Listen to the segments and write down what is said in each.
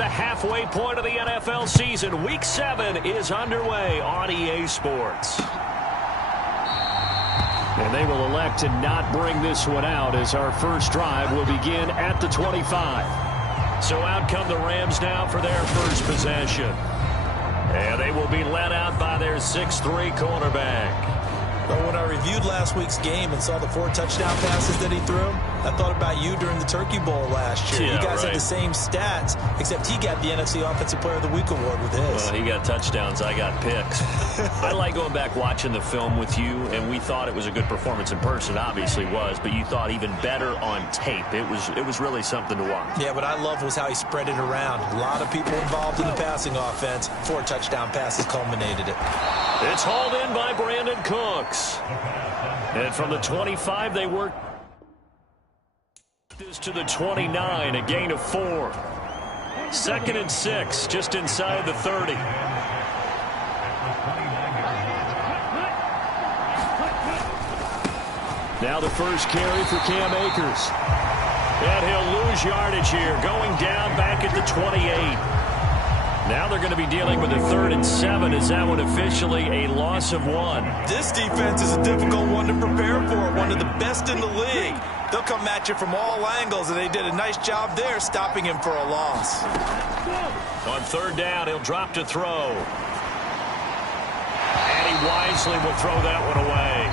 the halfway point of the NFL season. Week 7 is underway on EA Sports. And they will elect to not bring this one out as our first drive will begin at the 25. So out come the Rams now for their first possession. And they will be led out by their 6'3" cornerback. But when I reviewed last week's game and saw the 4 touchdown passes that he threw, I thought about you during the Turkey Bowl last year. Yeah, you guys right. had the same stats, except he got the NFC Offensive Player of the Week award with his. Well, he got touchdowns. I got picks. I like going back watching the film with you, and we thought it was a good performance in person. Obviously was, but you thought even better on tape. It was really something to watch. Yeah, what I loved was how he spread it around. A lot of people involved in the passing offense. 4 touchdown passes culminated it. It's hauled in by Brandon Cooks. And from the 25, they work this to the 29, a gain of 4. 2nd and 6, just inside the 30. Now the first carry for Cam Akers. And he'll lose yardage here, going down back at the 28. Now they're going to be dealing with a 3rd and 7. Is that one officially a loss of 1? This defense is a difficult one to prepare for, one of the best in the league. They'll come at you from all angles, and they did a nice job there stopping him for a loss. On 3rd down, he'll drop to throw. And he wisely will throw that one away.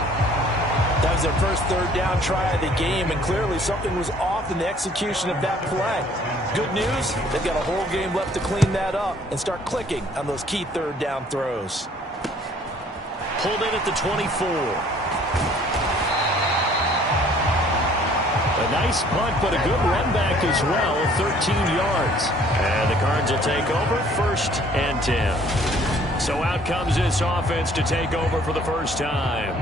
That was their first 3rd down try of the game, and clearly something was off in the execution of that play. Good news, they've got a whole game left to clean that up and start clicking on those key 3rd down throws. Pulled in at the 24. A nice punt, but a good run back as well, 13 yards. And the Cards will take over, 1st and 10. So out comes this offense to take over for the first time.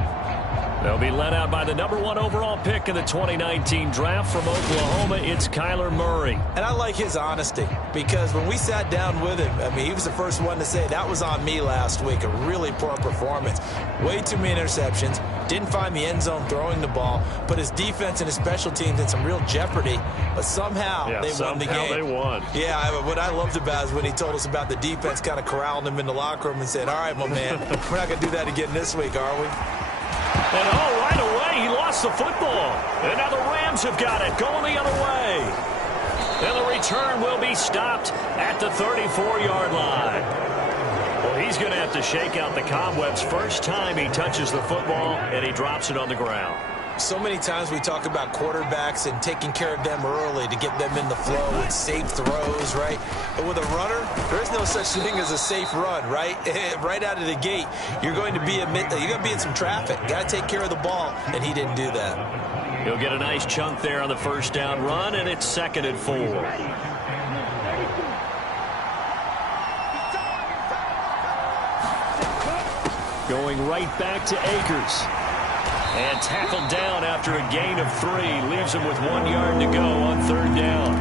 They'll be led out by the number 1 overall pick in the 2019 draft from Oklahoma. It's Kyler Murray. And I like his honesty, because when we sat down with him, I mean, he was the first one to say that was on me last week, a really poor performance. Way too many interceptions, didn't find the end zone throwing the ball, put his defense and his special teams in some real jeupedy, but somehow they won the game. They won. Yeah, what I loved about is when he told us about the defense kind of corralling him in the locker room and said, all right, my man, we're not going to do that again this week, are we? And right away, he lost the football. And now the Rams have got it, going the other way. And the return will be stopped at the 34-yard line. Well, he's going to have to shake out the cobwebs first time he touches the football, and he drops it on the ground. So many times we talk about quarterbacks and taking care of them early to get them in the flow and safe throws, right? But with a runner, there is no such thing as a safe run, right? Right out of the gate, you're going to be in some traffic. Got to take care of the ball, and he didn't do that. He'll get a nice chunk there on the first down run, and it's 2nd and 4. Going right back to Akers. And tackled down after a gain of 3. Leaves him with 1 yard to go on 3rd down.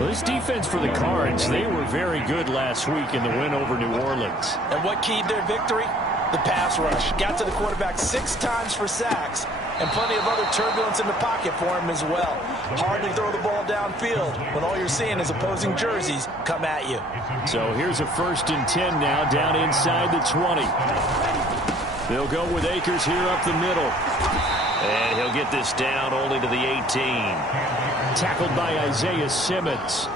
Well, this defense for the Cards, they were very good last week in the win over New Orleans. And what keyed their victory? The pass rush. Got to the quarterback 6 times for sacks, and plenty of other turbulence in the pocket for him as well. Hard to throw the ball downfield when all you're seeing is opposing jerseys come at you. So here's a 1st and 10 now down inside the 20. They'll go with Akers here up the middle. And he'll get this down only to the 18. Tackled by Isaiah Simmons.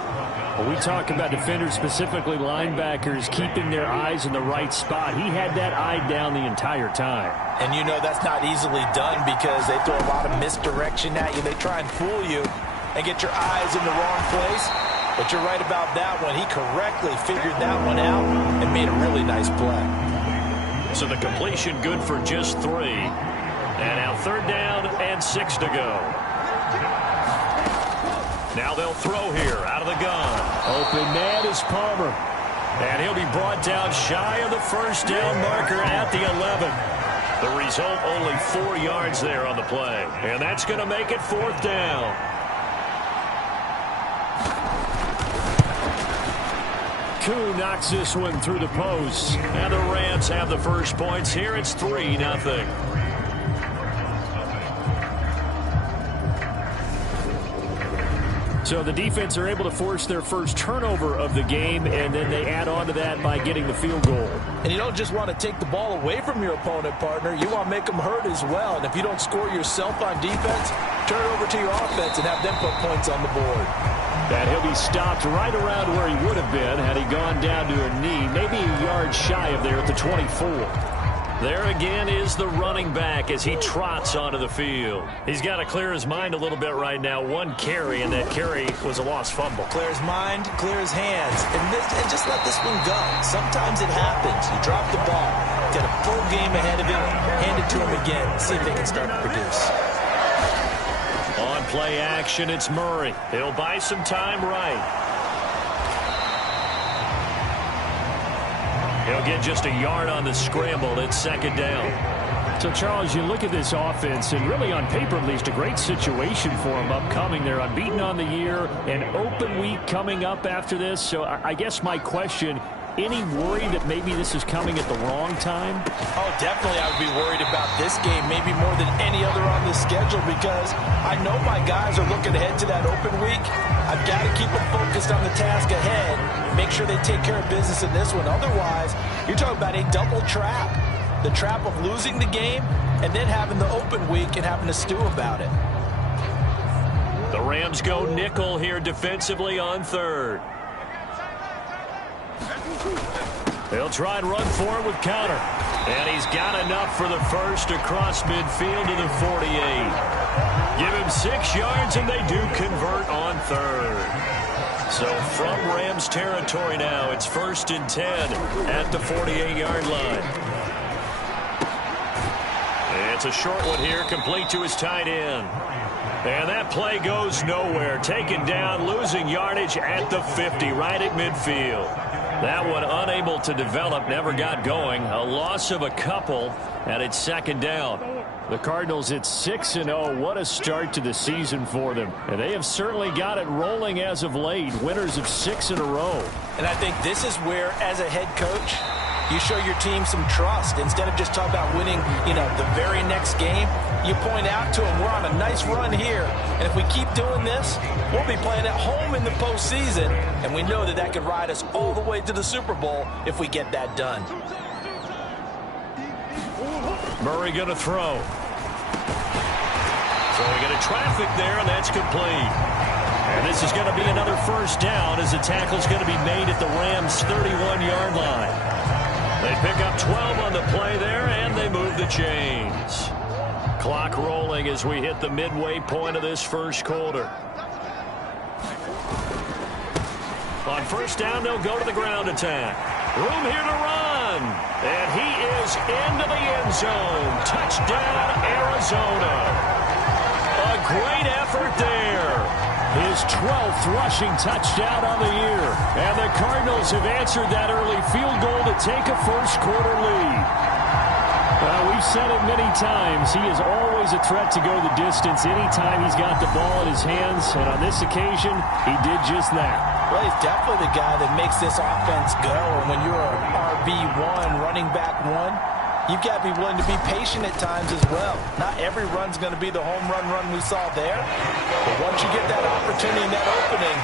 When we talk about defenders, specifically linebackers, keeping their eyes in the right spot, he had that eye down the entire time. And you know that's not easily done because they throw a lot of misdirection at you. They try and fool you and get your eyes in the wrong place. But you're right about that one. He correctly figured that one out and made a really nice play. So the completion good for just 3. And now 3rd down and 6 to go. Now they'll throw here out of the gun. Open man is Palmer. And he'll be brought down shy of the 1st down marker at the 11. The result, only 4 yards there on the play. And that's going to make it 4th down. Koo knocks this one through the post. And the Rams have the first points here. It's 3-0. So the defense are able to force their first turnover of the game, and then they add on to that by getting the field goal. And you don't just want to take the ball away from your opponent, partner. You want to make them hurt as well. And if you don't score yourself on defense, turn it over to your offense and have them put points on the board. And he'll be stopped right around where he would have been had he gone down to a knee, maybe a yard shy of there at the 24. There again is the running back as he trots onto the field. He's got to clear his mind a little bit right now. One carry, and that carry was a lost fumble. Clear his mind, clear his hands, and just let this one go. Sometimes it happens. You drop the ball, get a full game ahead of him, hand it to him again, see if they can start to produce. On play action, it's Murray. He'll buy some time right. He'll get just a yard on the scramble. It's second down. So, Charles, you look at this offense, and really on paper at least, a great situation for them upcoming. They're unbeaten on the year, an open week coming up after this. So I guess my question, any worry that maybe this is coming at the wrong time? Oh, definitely I would be worried about this game, maybe more than any other on the schedule, because I know my guys are looking ahead to that open week. I've got to keep them focused on the task ahead, make sure they take care of business in this one. Otherwise, you're talking about a double trap. The trap of losing the game and then having the open week and having to stew about it. The Rams go nickel here defensively on third. They'll try and run for it with counter. And he's got enough for the first across midfield to the 48. Give him 6 yards, and they do convert on third. So from Rams territory now, it's 1st and 10 at the 48-yard line. It's a short one here, complete to his tight end. And that play goes nowhere. Taken down, losing yardage at the 50, right at midfield. That one unable to develop, never got going. A loss of a couple, and it's second down. The Cardinals at 6-0. What a start to the season for them. And they have certainly got it rolling as of late. Winners of 6 in a row. And I think this is where, as a head coach, you show your team some trust. Instead of just talking about winning, the very next game, you point out to them, we're on a nice run here. And if we keep doing this, we'll be playing at home in the postseason. And we know that that could ride us all the way to the Super Bowl if we get that done. Murray going to throw. So we got a traffic there, and that's complete. And this is going to be another first down as the tackle's going to be made at the Rams' 31-yard line. They pick up 12 on the play there, and they move the chains. Clock rolling as we hit the midway point of this first quarter. On first down, they'll go to the ground attack. Room here to run. And he is into the end zone. Touchdown, Arizona. A great effort there. His 12th rushing touchdown on the year. And the Cardinals have answered that early field goal to take a first quarter lead. We've said it many times. He is always a threat to go the distance anytime he's got the ball in his hands. And on this occasion, he did just that. Well, he's definitely the guy that makes this offense go. And when you're an RB1, running back one, you've got to be willing to be patient at times as well. Not every run's going to be the home run we saw there. But once you get that opportunity and that opening,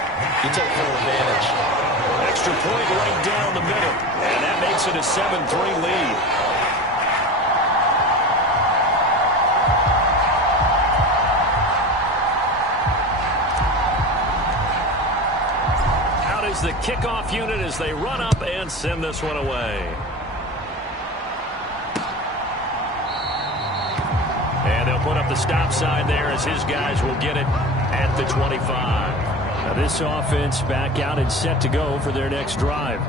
you take full advantage. Extra point right down the middle. And that makes it a 7-3 lead. Out is the kickoff unit as they run up and send this one away. And they'll put up the stop sign there as his guys will get it at the 25. Now this offense back out and set to go for their next drive.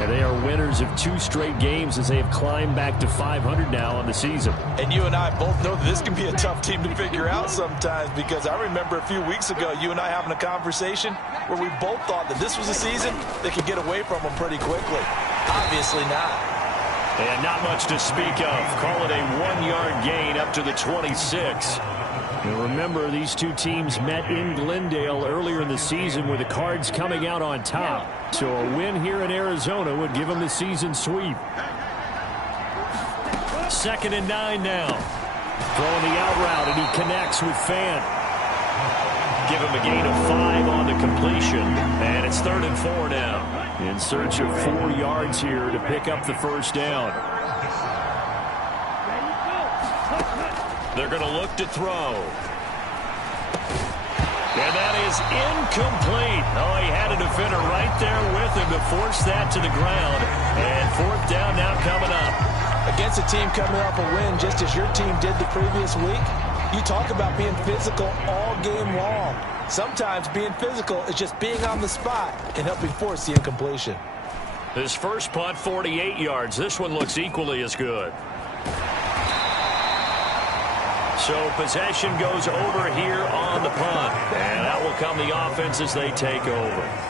And they are winners of 2 straight games as they have climbed back to 500 now on the season. And you and I both know that this can be a tough team to figure out sometimes, because I remember a few weeks ago you and I having a conversation where we both thought that this was a season that could get away from them pretty quickly. Obviously not. And not much to speak of. Call it a 1-yard gain up to the 26. And remember, these two teams met in Glendale earlier in the season with the Cards coming out on top. So a win here in Arizona would give them the season sweep. 2nd and 9 now. Throwing the out route, and he connects with Fan. Give him a gain of 5 on the completion. And it's 3rd and 4 now. In search of 4 yards here to pick up the first down. They're going to look to throw. And that is incomplete. Oh, he had a defender right there with him to force that to the ground. And 4th down now coming up. Against a team coming off a win just as your team did the previous week, you talk about being physical all game long. Sometimes being physical is just being on the spot and helping force the incompletion. His first punt, 48 yards. This one looks equally as good. So possession goes over here on the punt. And that will come the offense as they take over.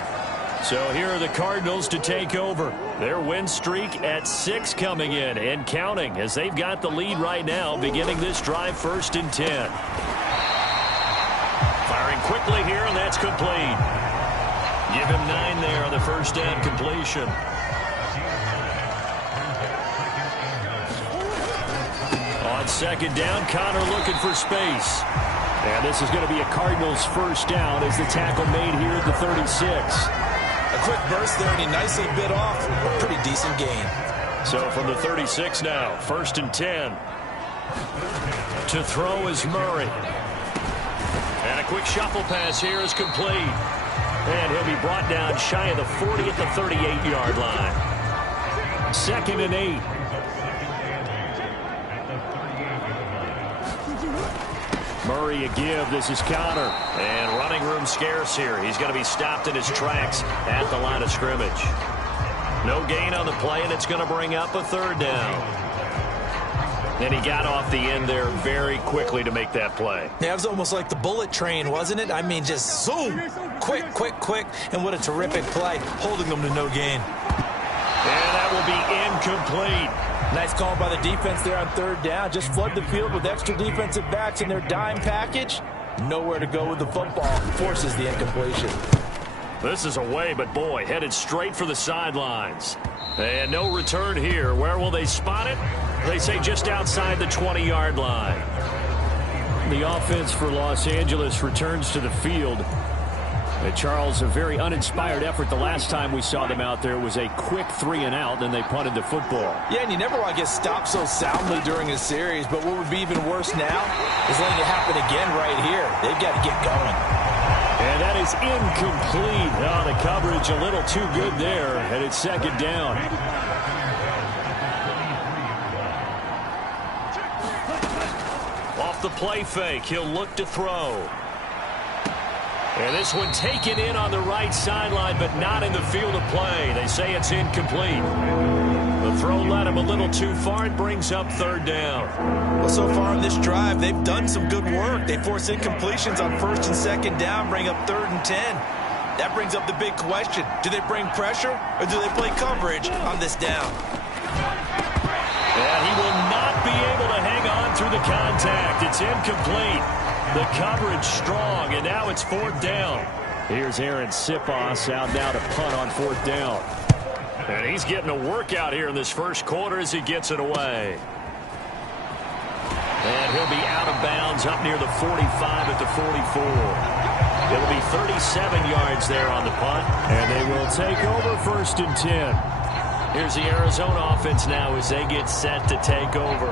So here are the Cardinals to take over. Their win streak at 6 coming in and counting as they've got the lead right now beginning this drive 1st and 10. Firing quickly here, and that's complete. Give him 9 there on the first down completion. On 2nd down, Connor looking for space. And this is going to be a Cardinals first down as the tackle made here at the 36. A quick burst there, and he nicely bit off a pretty decent gain. So from the 36 now, 1st and 10. To throw is Murray. And a quick shuffle pass here is complete. And he'll be brought down shy of the 40 at the 38-yard line. 2nd and 8. Murray a give. This is Connor. And running room scarce here. He's going to be stopped in his tracks at the line of scrimmage. No gain on the play, and it's going to bring up a 3rd down. And he got off the end there very quickly to make that play. Yeah, it was almost like the bullet train, wasn't it? I mean, just zoom. Quick, quick, quick. And what a terrific play, holding them to no gain. And that will be incomplete. Nice call by the defense there on 3rd down. Just flood the field with extra defensive backs in their dime package. Nowhere to go with the football. Forces the incompletion. This is away, but boy, headed straight for the sidelines. And no return here. Where will they spot it? They say just outside the 20-yard line. The offense for Los Angeles returns to the field. Charles, a very uninspired effort. The last time we saw them out there was a quick 3-and-out, then they punted the football. Yeah, and you never want to get stopped so soundly during a series, but what would be even worse now is letting it happen again right here. They've got to get going. And that is incomplete. Oh, the coverage a little too good there, and it's 2nd down. Off the play fake, he'll look to throw. And this one taken in on the right sideline, but not in the field of play. They say it's incomplete. The throw led him a little too far. It brings up 3rd down. Well, so far in this drive, they've done some good work. They force incompletions on 1st and 2nd down, bring up 3rd and 10. That brings up the big question. Do they bring pressure, or do they play coverage on this down? And he will not be able to hang on through the contact. It's incomplete. The coverage strong, and now it's 4th down. Here's Aaron Sipos out now to punt on 4th down. And he's getting a workout here in this first quarter as he gets it away. And he'll be out of bounds up near the 45 at the 44. It'll be 37 yards there on the punt. And they will take over 1st and 10. Here's the Arizona offense now as they get set to take over.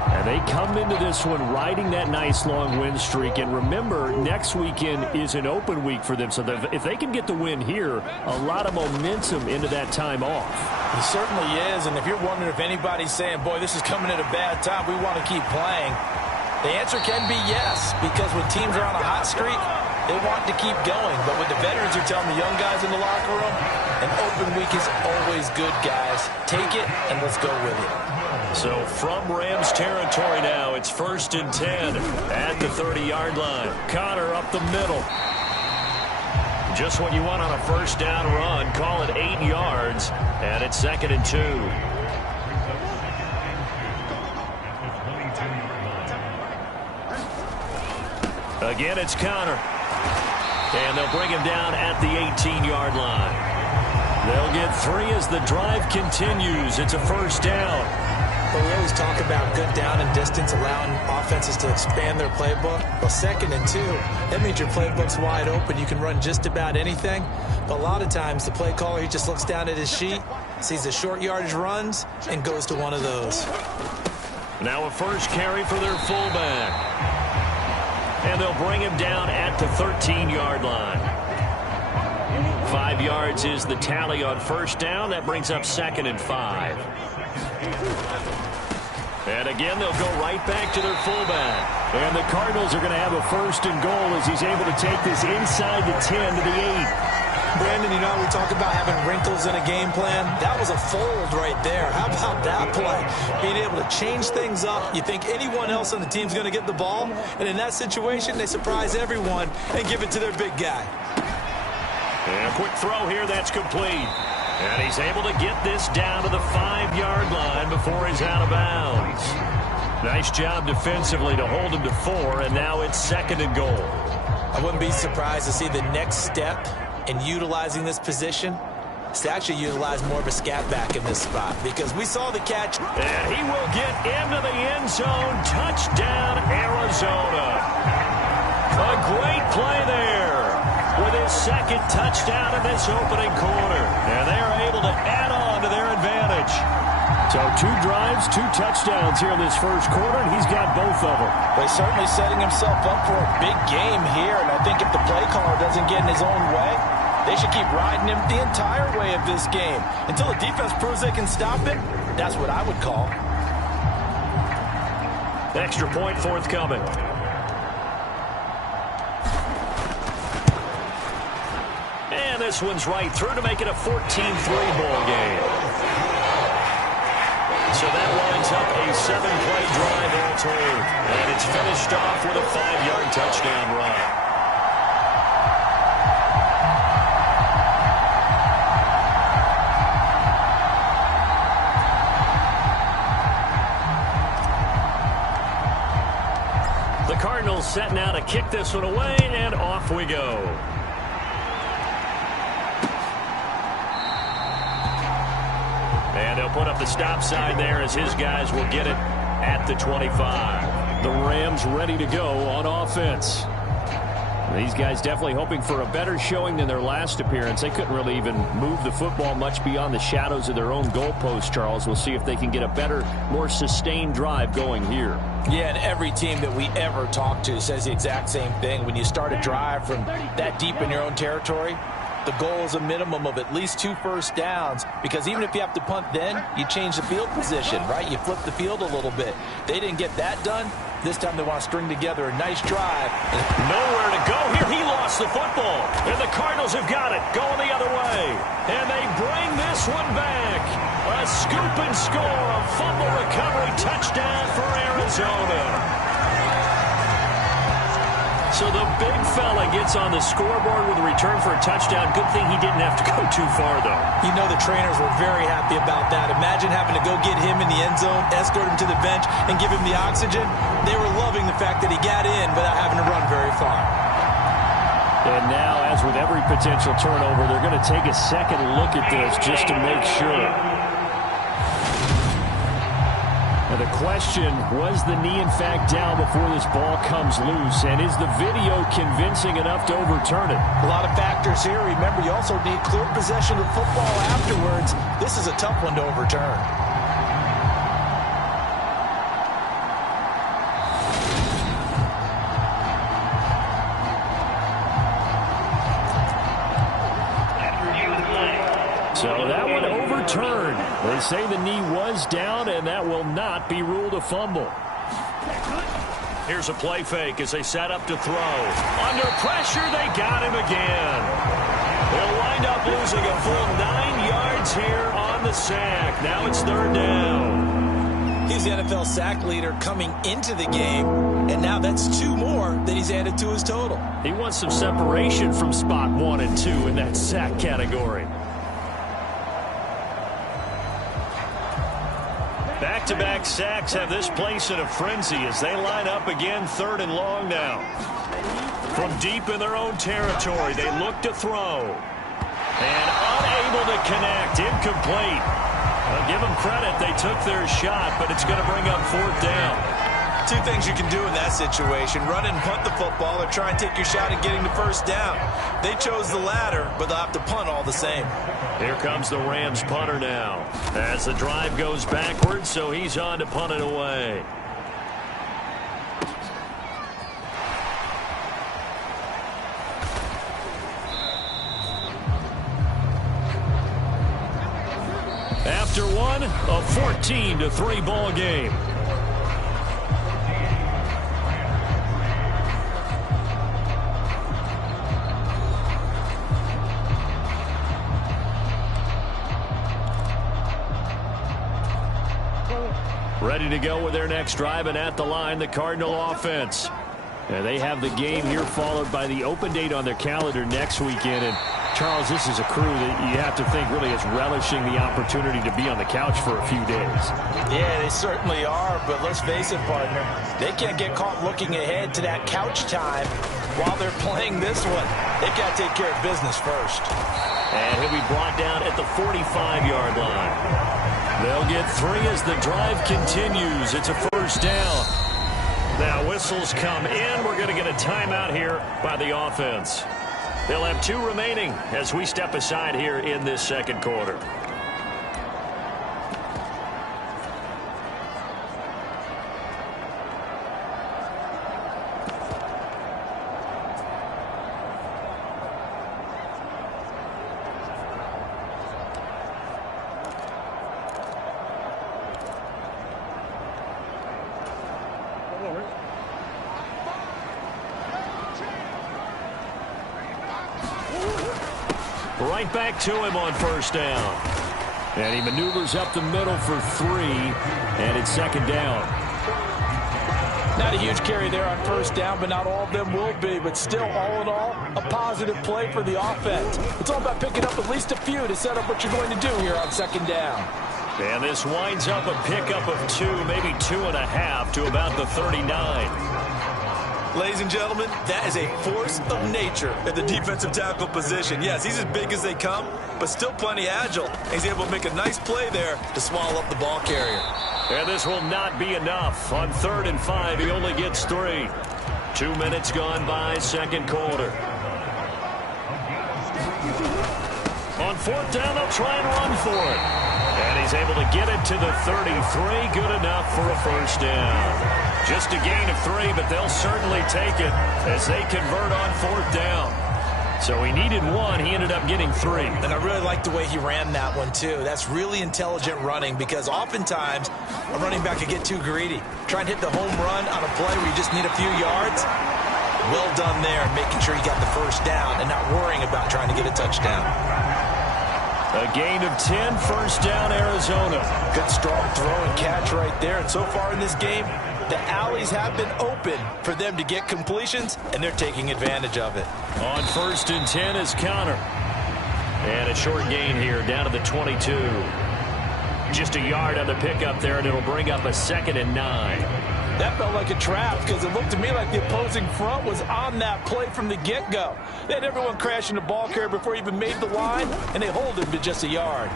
And they come into this one riding that nice long win streak. And remember, next weekend is an open week for them. So if they can get the win here, a lot of momentum into that time off. It certainly is. And if you're wondering if anybody's saying, boy, this is coming at a bad time, we want to keep playing, the answer can be yes. Because when teams are on a hot streak, they want to keep going. But what the veterans are telling the young guys in the locker room, an open week is always good, guys. Take it and let's go with it. So from Rams territory now, it's 1st and 10 at the 30-yard line. Connor up the middle. Just what you want on a first down run. Call it 8 yards, and it's 2nd and 2. Again, it's Connor. And they'll bring him down at the 18-yard line. They'll get 3 as the drive continues. It's a first down. But we always talk about good down and distance, allowing offenses to expand their playbook. Well, 2nd and 2, that means your playbook's wide open. You can run just about anything. But a lot of times, the play caller, he just looks down at his sheet, sees the short yardage runs, and goes to one of those. Now a first carry for their fullback. And they'll bring him down at the 13-yard line. 5 yards is the tally on first down. That brings up 2nd and 5. And again, they'll go right back to their fullback. And the Cardinals are going to have a 1st and goal as he's able to take this inside the 10 to the 8. Brandon, you know, we talk about having wrinkles in a game plan. That was a fold right there. How about that play? Being able to change things up. You think anyone else on the team's going to get the ball, and in that situation, they surprise everyone and give it to their big guy. And a quick throw here, that's complete. And he's able to get this down to the 5-yard line before he's out of bounds. Nice job defensively to hold him to 4, and now it's 2nd and goal. I wouldn't be surprised to see the next step in utilizing this position is to actually utilize more of a scat back in this spot, because we saw the catch. And he will get into the end zone. Touchdown, Arizona. A great play there with his 2nd touchdown in this opening quarter. And they are able to add on to their advantage. So 2 drives, 2 touchdowns here in this first quarter, and he's got both of them. But he's certainly setting himself up for a big game here, and I think if the play caller doesn't get in his own way, they should keep riding him the entire way of this game. Until the defense proves they can stop it, that's what I would call. Extra point forthcoming. And this one's right through to make it a 14-3 ball game. So that lines up a 7-play drive all told. And it's finished off with a 5-yard touchdown run. The Cardinals setting out to kick this one away, and off we go. And they'll put up the stop sign there as his guys will get it at the 25. The Rams ready to go on offense. These guys definitely hoping for a better showing than their last appearance. They couldn't really even move the football much beyond the shadows of their own goalpost, Charles. We'll see if they can get a better, more sustained drive going here. Yeah, and every team that we ever talk to says the exact same thing. When you start a drive from that deep in your own territory, the goal is a minimum of at least 2 first downs, because even if you have to punt then, you change the field position, right? You flip the field a little bit. They didn't get that done. This time they want to string together a nice drive. Nowhere to go here. He lost the football. And the Cardinals have got it going the other way. And they bring this one back. A scoop and score. A fumble recovery touchdown for Arizona. So the big fella gets on the scoreboard with a return for a touchdown. Good thing he didn't have to go too far, though. You know the trainers were very happy about that. Imagine having to go get him in the end zone, escort him to the bench, and give him the oxygen. They were loving the fact that he got in without having to run very far. And now, as with every potential turnover, they're going to take a second look at this just to make sure. Now the question, was the knee in fact down before this ball comes loose? And is the video convincing enough to overturn it? A lot of factors here. Remember, you also need clear possession of football afterwards. This is a tough one to overturn. So that one overturned. They say the knee was down, and that will not be ruled a fumble. Here's a play fake as they set up to throw. Under pressure, they got him again. They'll wind up losing a full 9 yards here on the sack. Now it's 3rd down. He's the NFL sack leader coming into the game, and now that's 2 more that he's added to his total. He wants some separation from spot 1 and 2 in that sack category. Back-to-back sacks have this place in a frenzy as they line up again 3rd and long now. From deep in their own territory, they look to throw. And unable to connect, incomplete. Well, give them credit. They took their shot, but it's going to bring up 4th down. Two things you can do in that situation. Run and punt the football or try and take your shot at getting the 1st down. They chose the latter, but they'll have to punt all the same. Here comes the Rams punter now. As the drive goes backwards, so he's on to punt it away. After one, a 14-3 ball game. Ready to go with their next drive, and at the line, the Cardinal offense. And they have the game here followed by the open date on their calendar next weekend. And Charles, this is a crew that you have to think really is relishing the opportunity to be on the couch for a few days. Yeah, they certainly are, but let's face it, partner. They can't get caught looking ahead to that couch time while they're playing this one. They've got to take care of business first. And he'll be brought down at the 45-yard line. They'll get 3 as the drive continues. It's a 1st down. Now whistles come in. We're going to get a timeout here by the offense. They'll have 2 remaining as we step aside here in this 2nd quarter. Right back to him on 1st down. And he maneuvers up the middle for 3, and it's 2nd down. Not a huge carry there on 1st down, but not all of them will be. But still, all in all, a positive play for the offense. It's all about picking up at least a few to set up what you're going to do here on 2nd down. And this winds up a pickup of 2, maybe 2.5 to about the 39. Ladies and gentlemen, that is a force of nature at the defensive tackle position. Yes, he's as big as they come, but still plenty agile. He's able to make a nice play there to swallow up the ball carrier. And this will not be enough. On 3rd and 5, he only gets 3. 2 minutes gone by, 2nd quarter. On 4th down, they'll try and run for it. And he's able to get it to the 33. Good enough for a 1st down. Just a gain of 3, but they'll certainly take it as they convert on 4th down. So he needed 1. He ended up getting 3. And I really like the way he ran that one, too. That's really intelligent running because oftentimes a running back can get too greedy. Try and hit the home run on a play where you just need a few yards. Well done there, making sure you got the 1st down and not worrying about trying to get a touchdown. A gain of 10, 1st down, Arizona. Good strong throw and catch right there. And so far in this game, the alleys have been open for them to get completions, and they're taking advantage of it. On 1st and 10 is Connor. And a short gain here down to the 22. Just a yard on the pickup there, and it'll bring up a 2nd and 9. That felt like a trap because it looked to me like the opposing front was on that play from the get-go. They had everyone crashing the ball carrier before he even made the line, and they hold him to just a yard.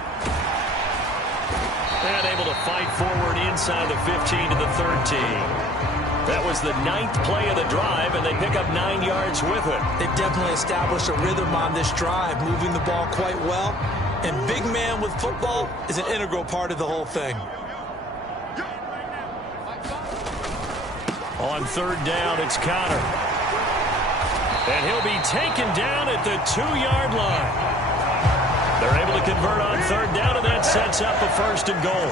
And able to fight forward inside the 15 to the 13. That was the 9th play of the drive, and they pick up 9 yards with it. They've definitely established a rhythm on this drive, moving the ball quite well. And big man with football is an integral part of the whole thing. On 3rd down, it's Connor. And he'll be taken down at the 2-yard line. They're able to convert on 3rd down, and that sets up a 1st and goal.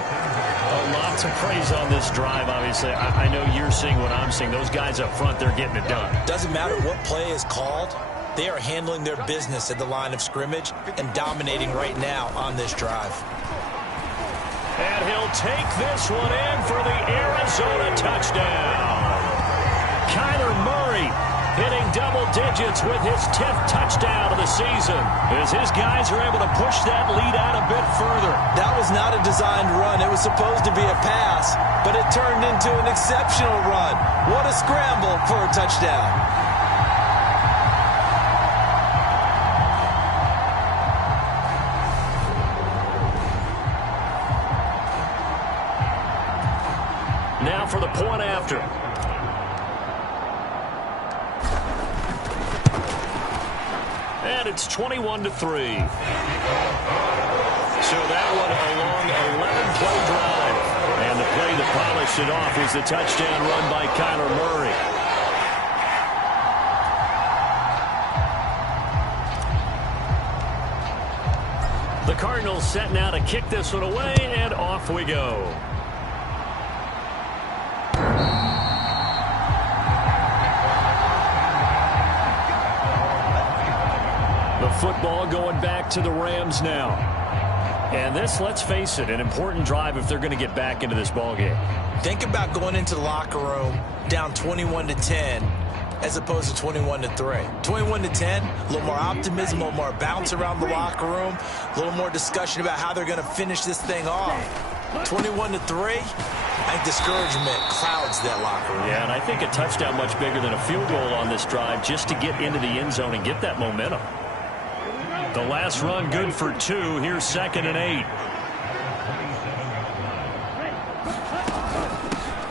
Lots of praise on this drive, obviously. I know you're seeing what I'm seeing. Those guys up front, they're getting it done. Doesn't matter what play is called. They are handling their business at the line of scrimmage and dominating right now on this drive. And he'll take this one in for the Arizona touchdown. Kyler Murray hitting double digits with his 10th touchdown of the season as his guys are able to push that lead out a bit further. That was not a designed run. It was supposed to be a pass, but it turned into an exceptional run. What a scramble for a touchdown. Now for the point after. And it's 21-3. So that one a long 11-play drive. And the play that polished it off was the touchdown run by Kyler Murray. The Cardinals set now to kick this one away, and off we go. The football going back to the Rams now. And this, let's face it, an important drive if they're going to get back into this ballgame. Think about going into the locker room down 21-10 as opposed to 21-3. 21-10, a little more optimism, a little more bounce around the locker room, a little more discussion about how they're going to finish this thing off. 21-3, I think discouragement clouds that locker room. Yeah, and I think a touchdown much bigger than a field goal on this drive just to get into the end zone and get that momentum. The last run good for 2. Here's 2nd and 8.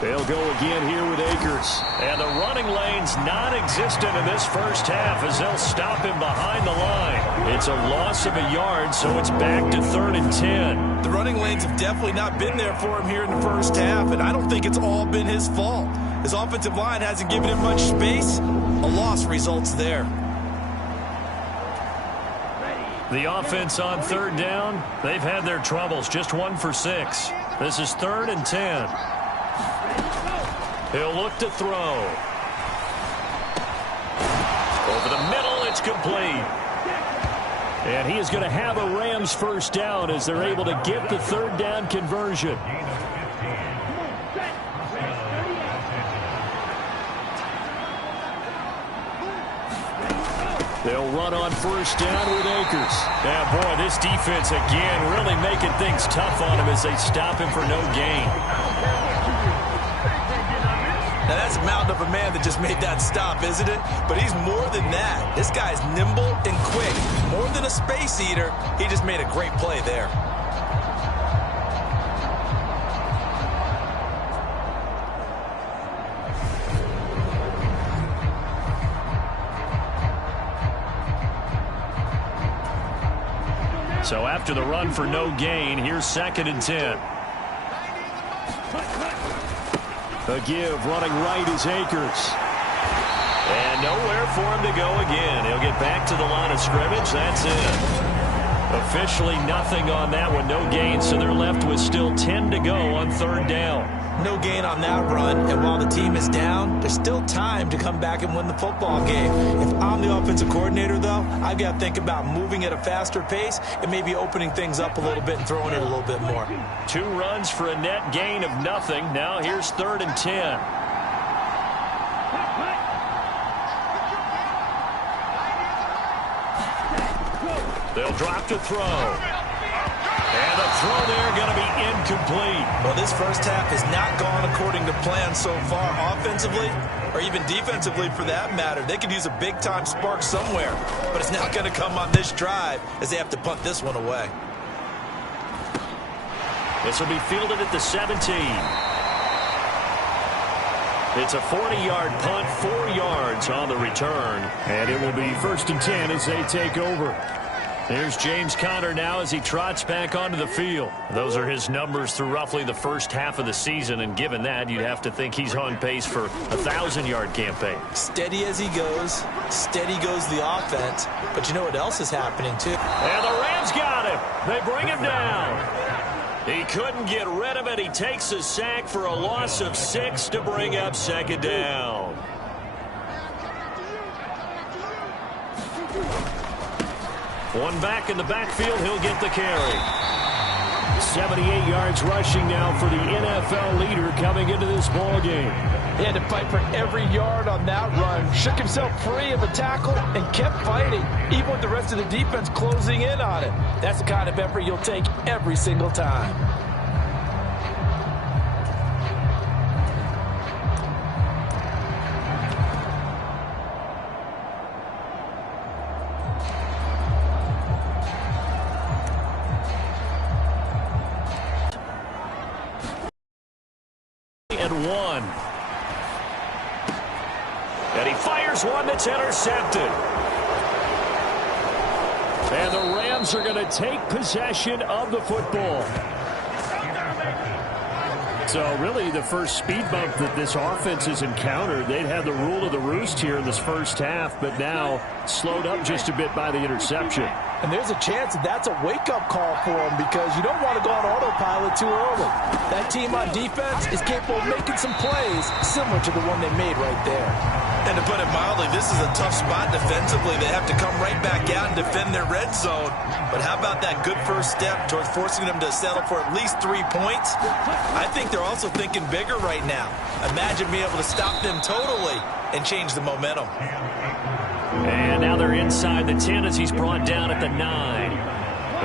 They'll go again here with Akers. And the running lane's non-existent in this first half as they'll stop him behind the line. It's a loss of a yard, so it's back to 3rd and 10. The running lanes have definitely not been there for him here in the first half, and I don't think it's all been his fault. His offensive line hasn't given him much space. A loss results there. The offense on 3rd down, they've had their troubles. Just 1 for 6. This is 3rd and 10. He'll look to throw. Over the middle, it's complete. And he is going to have a Rams first down as they're able to get the 3rd down conversion. They'll run on first down with Akers. Now, boy, this defense again really making things tough on him as they stop him for no gain. Now, that's a mountain of a man that just made that stop, isn't it? But he's more than that. This guy's nimble and quick. More than a space eater, he just made a great play there. So after the run for no gain, here's 2nd and 10. A give running right is Akers. And nowhere for him to go again. He'll get back to the line of scrimmage. That's it. Officially nothing on that one. No gain, so they're left with still 10 to go on 3rd down. No gain on that run, and while the team is down, there's still time to come back and win the football game. If I'm the offensive coordinator, though, I've got to think about moving at a faster pace and maybe opening things up a little bit and throwing it a little bit more. 2 runs for a net gain of nothing. Now here's 3rd and 10. They'll drop to throw. And the throw there going to be incomplete. Well, this first half has not gone according to plan so far offensively or even defensively for that matter. They could use a big-time spark somewhere, but it's not going to come on this drive as they have to punt this one away. This will be fielded at the 17. It's a 40-yard punt, 4 yards on the return. And it will be 1st and 10 as they take over. There's James Conner now as he trots back onto the field. Those are his numbers through roughly the first half of the season, and given that, you'd have to think he's on pace for a 1,000-yard campaign. Steady as he goes, steady goes the offense, but you know what else is happening, too? And the Rams got him. They bring him down. He couldn't get rid of it. He takes a sack for a loss of 6 to bring up 2nd down. One back in the backfield, he'll get the carry. 78 yards rushing now for the NFL leader coming into this ball game. He had to fight for every yard on that run. Shook himself free of a tackle and kept fighting, even with the rest of the defense closing in on him. That's the kind of effort you'll take every single time. and 1. And he fires one that's intercepted. And the Rams are going to take possession of the football. So really the first speed bump that this offense has encountered, they'd had the rule of the roost here in this first half, but now slowed up just a bit by the interception. And there's a chance that that's a wake-up call for them because you don't want to go on autopilot too early. That team on defense is capable of making some plays similar to the one they made right there. And to put it mildly, this is a tough spot defensively. They have to come right back out and defend their red zone. But how about that good first step towards forcing them to settle for at least 3 points? I think they're also thinking bigger right now. Imagine being able to stop them totally and change the momentum. And now they're inside the 10 as he's brought down at the 9.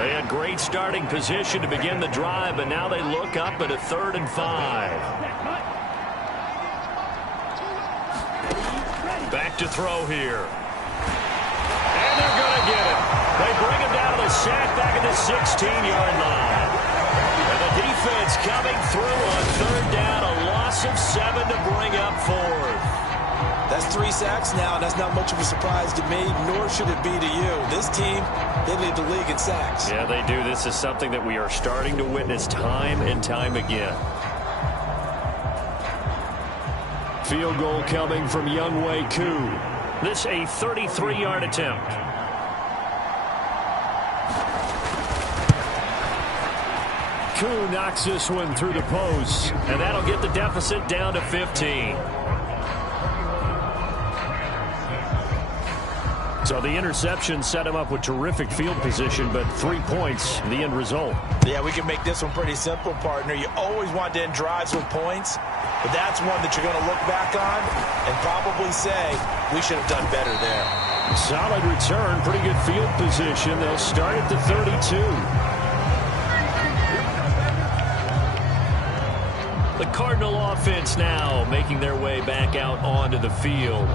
They had great starting position to begin the drive, but now they look up at a 3rd and 5. Back to throw here. And they're going to get it. They bring him down to the sack back at the 16-yard line. And the defense coming through on 3rd down, a loss of 7 to bring up 4th. That's 3 sacks now, and that's not much of a surprise to me, nor should it be to you. This team, they lead the league in sacks. Yeah, they do. This is something that we are starting to witness time and time again. Field goal coming from Younghoe Koo. This a 33-yard attempt. Koo knocks this one through the post, and that'll get the deficit down to 15. So the interception set him up with terrific field position, but 3 points, the end result. Yeah, we can make this one pretty simple, partner. You always want to end drives with points, but that's one that you're going to look back on and probably say, we should have done better there. Solid return, pretty good field position. They'll start at the 32. The Cardinal offense now making their way back out onto the field.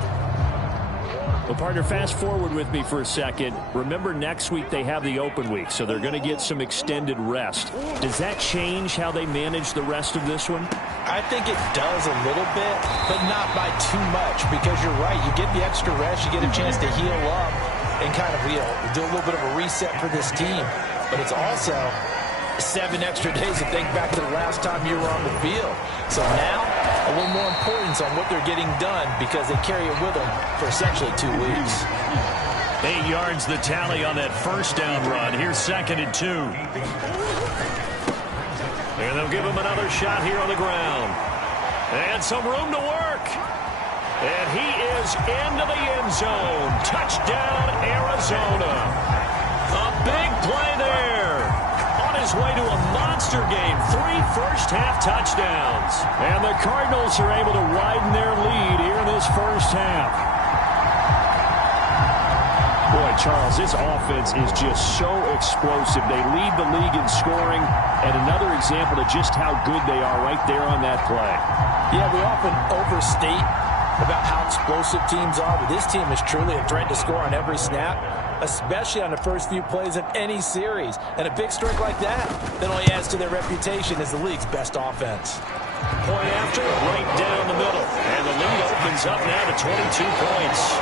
Well, partner, fast forward with me for a second. Remember, next week they have the open week, so they're going to get some extended rest. Does that change how they manage the rest of this one? I think it does a little bit, but not by too much, because you're right. You get the extra rest, you get a chance to heal up and kind of do a little bit of a reset for this team. But it's also 7 extra days to think back to the last time you were on the field. So now, a little more importance on what they're getting done because they carry it with them for essentially 2 weeks. 8 yards the tally on that first down run. Here's 2nd and 2. And they'll give him another shot here on the ground. And some room to work. And he is into the end zone. Touchdown, Arizona. A big play there. On his way to a monster game. 3 first-half touchdowns. And the Cardinals are able to widen their lead here in this first half. Boy, Charles, this offense is just so explosive. They lead the league in scoring, and another example of just how good they are right there on that play. Yeah, we often overstate about how explosive teams are, but this team is truly a threat to score on every snap, especially on the first few plays of any series. And a big streak like that only adds to their reputation as the league's best offense. Point after, right down the middle. And the lead opens up now to 22 points.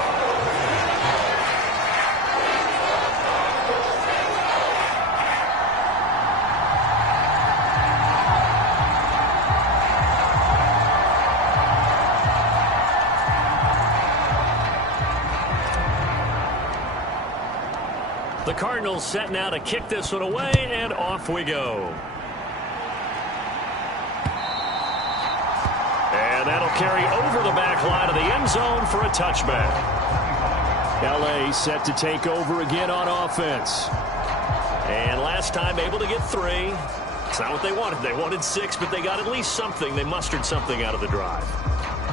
The Cardinals set now to kick this one away, and off we go. And that'll carry over the back line of the end zone for a touchback. L.A. set to take over again on offense. And last time able to get 3. It's not what they wanted. They wanted 6, but they got at least something. They mustered something out of the drive.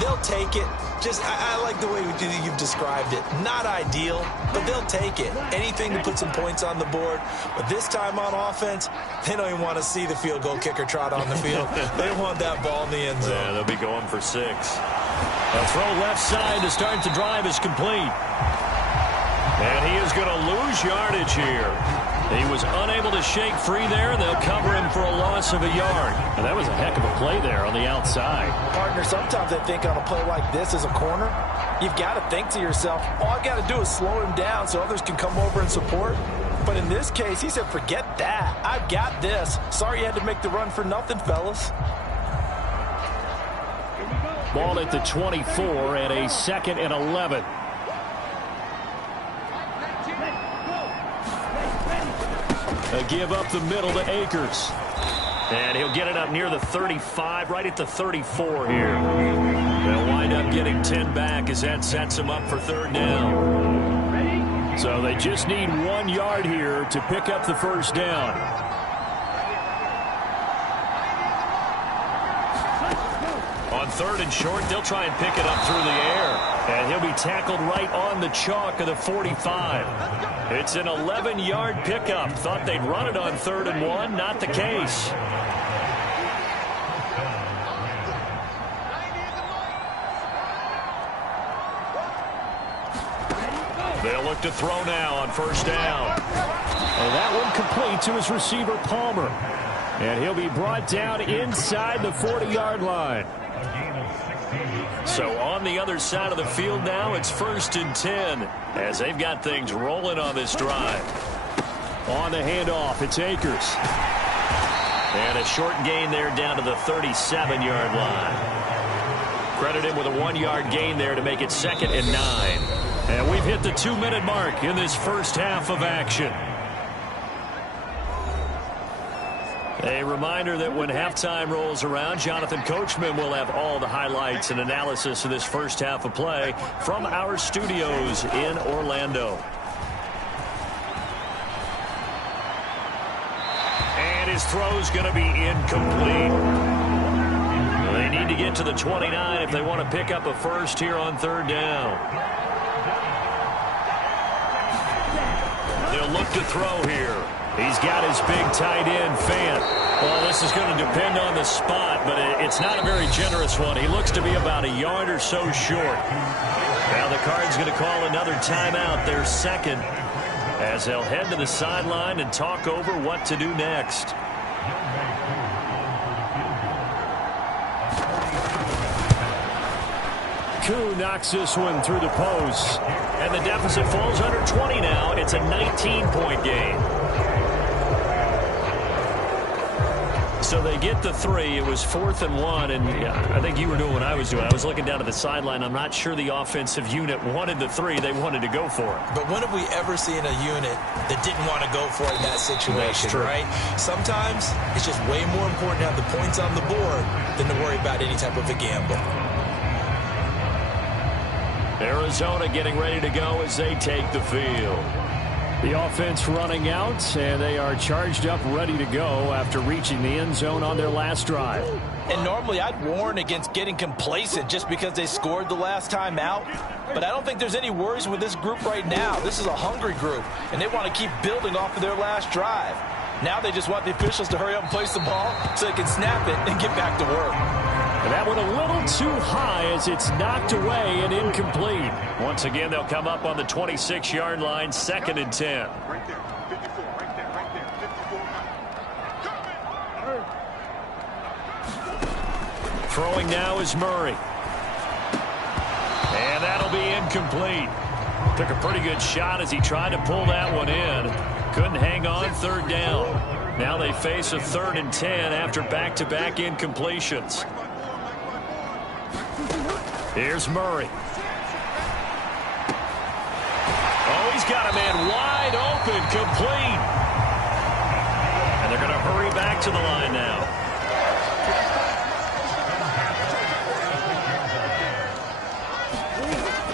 They'll take it. I like the way you've described it. Not ideal, but they'll take it. Anything to put some points on the board. But this time on offense, they don't even want to see the field goal kicker trot on the field. They want that ball in the end zone. Yeah, they'll be going for 6. A throw left side to start the drive is complete. And he is going to lose yardage here. He was unable to shake free there, and they'll cover him for a loss of a yard. And that was a heck of a play there on the outside. Partner, sometimes I think on a play like this as a corner, you've got to think to yourself, all I've got to do is slow him down so others can come over and support. But in this case, he said, forget that. I've got this. Sorry you had to make the run for nothing, fellas. Ball at the 24 and a 2nd and 11. A give up the middle to Akers. And he'll get it up near the 35, right at the 34 here. They'll wind up getting 10 back as that sets him up for 3rd down. So they just need 1 yard here to pick up the 1st down. On 3rd and short, they'll try and pick it up through the air. And he'll be tackled right on the chalk of the 45. It's an 11-yard pickup. Thought they'd run it on 3rd and 1. Not the case. They'll look to throw now on 1st down. And that one complete to his receiver, Palmer. And he'll be brought down inside the 40-yard line. So on the other side of the field now, it's 1st and 10 as they've got things rolling on this drive. On the handoff, it's Akers. And a short gain there down to the 37-yard line. Credit him with a 1-yard gain there to make it 2nd and 9. And we've hit the 2-minute mark in this first half of action. A reminder that when halftime rolls around, Jonathan Coachman will have all the highlights and analysis of this first half of play from our studios in Orlando. And his throw's going to be incomplete. They need to get to the 29 if they want to pick up a first here on 3rd down. They'll look to throw here. He's got his big tight end, Fant. Well, this is going to depend on the spot, but it's not a very generous one. He looks to be about a yard or so short. Now the Cards going to call another timeout, their 2nd, as they'll head to the sideline and talk over what to do next. Koo knocks this one through the post, and the deficit falls under 20 now. It's a 19-point game. So they get the 3. It was 4th and 1, and I think you were doing what I was doing. I was looking down at the sideline. I'm not sure the offensive unit wanted the 3. They wanted to go for it. But when have we ever seen a unit that didn't want to go for it in that situation, right? Sometimes it's just way more important to have the points on the board than to worry about any type of a gamble. Arizona getting ready to go as they take the field. The offense running out, and they are charged up, ready to go after reaching the end zone on their last drive. And normally I'd warn against getting complacent just because they scored the last time out. But I don't think there's any worries with this group right now. This is a hungry group, and they want to keep building off of their last drive. Now they just want the officials to hurry up and place the ball so they can snap it and get back to work. And that one a little too high as it's knocked away and incomplete. Once again, they'll come up on the 26-yard line, 2nd and 10. Right there, 54, right there, 54. Throwing now is Murray. And that'll be incomplete. Took a pretty good shot as he tried to pull that one in. Couldn't hang on, 3rd down. Now they face a 3rd and 10 after back-to-back incompletions. Here's Murray. Oh, he's got a man wide open, complete. And they're going to hurry back to the line now.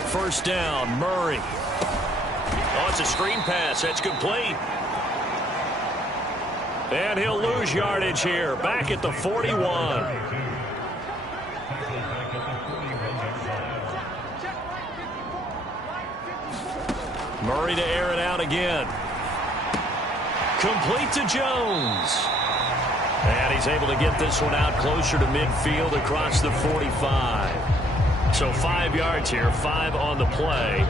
First down, Murray. Oh, it's a screen pass. That's complete. And he'll lose yardage here. Back at the 41. Murray to air it out again. Complete to Jones. And he's able to get this one out closer to midfield across the 45. So 5 yards here, 5 on the play.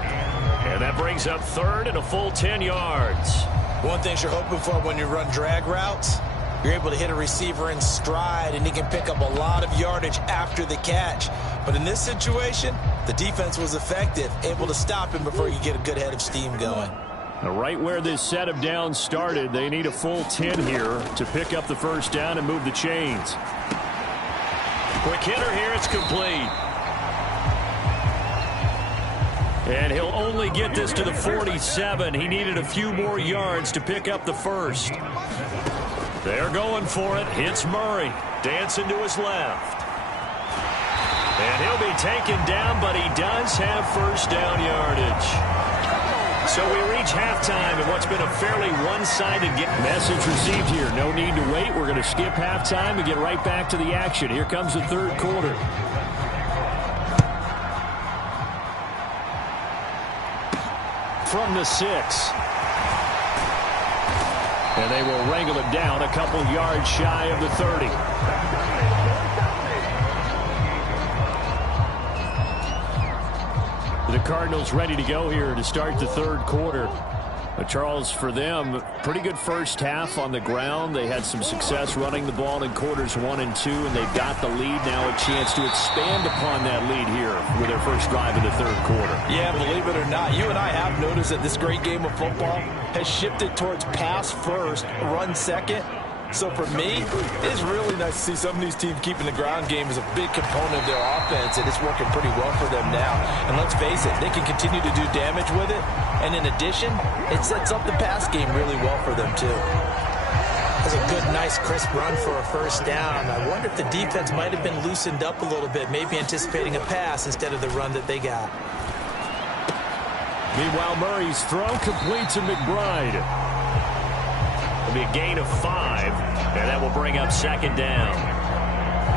And that brings up 3rd and a full 10 yards. One thing you're hoping for when you run drag routes, you're able to hit a receiver in stride, and he can pick up a lot of yardage after the catch. But in this situation, the defense was effective, able to stop him before you get a good head of steam going. Right where this set of downs started, they need a full 10 here to pick up the first down and move the chains. Quick hitter here, it's complete. And he'll only get this to the 47. He needed a few more yards to pick up the first. They're going for it. Hits Murray. Dancing to his left. And he'll be taken down, but he does have first down yardage. So we reach halftime in what's been a fairly one-sided game. Message received here. No need to wait. We're going to skip halftime and get right back to the action. Here comes the third quarter. From the 6. And they will wrangle it down a couple yards shy of the 30. The Cardinals ready to go here to start the third quarter. Charles, for them, pretty good first half on the ground. They had some success running the ball in quarters 1 and 2, and they've got the lead now, a chance to expand upon that lead here with their first drive in the third quarter. Yeah, believe it or not, you and I have noticed that this great game of football has shifted towards pass first, run second. So for me, it's really nice to see some of these teams keeping the ground game as a big component of their offense, and it's working pretty well for them now. And let's face it, they can continue to do damage with it. And in addition, it sets up the pass game really well for them, too. That's a good, nice, crisp run for a first down. I wonder if the defense might have been loosened up a little bit, maybe anticipating a pass instead of the run that they got. Meanwhile, Murray's throw complete to McBride. It'll be a gain of 5, and that will bring up second down.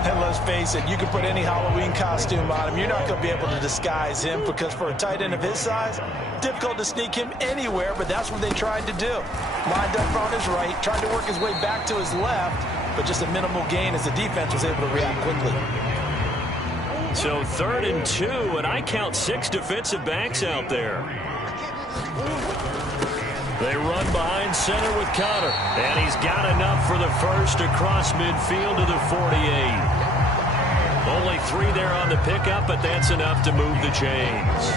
And let's face it, you can put any Halloween costume on him. You're not going to be able to disguise him because for a tight end of his size, difficult to sneak him anywhere, but that's what they tried to do. Lined up on his right, tried to work his way back to his left, but just a minimal gain as the defense was able to react quickly. So 3rd and 2, and I count 6 defensive backs out there. They run behind center with Connor, and he's got enough for the first across midfield to the 48. Only 3 there on the pickup, but that's enough to move the chains.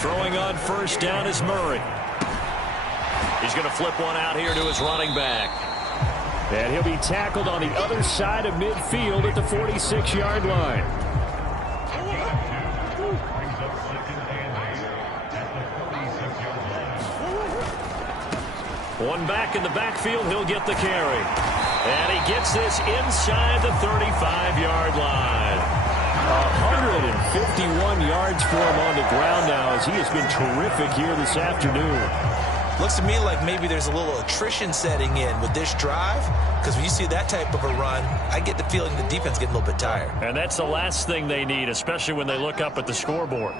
Throwing on first down is Murray. He's going to flip one out here to his running back. And he'll be tackled on the other side of midfield at the 46-yard line. One back in the backfield, he'll get the carry. And he gets this inside the 35-yard line. 151 yards for him on the ground now as he has been terrific here this afternoon. Looks to me like maybe there's a little attrition setting in with this drive, because when you see that type of a run, I get the feeling the defense getting a little bit tired. And that's the last thing they need, especially when they look up at the scoreboard.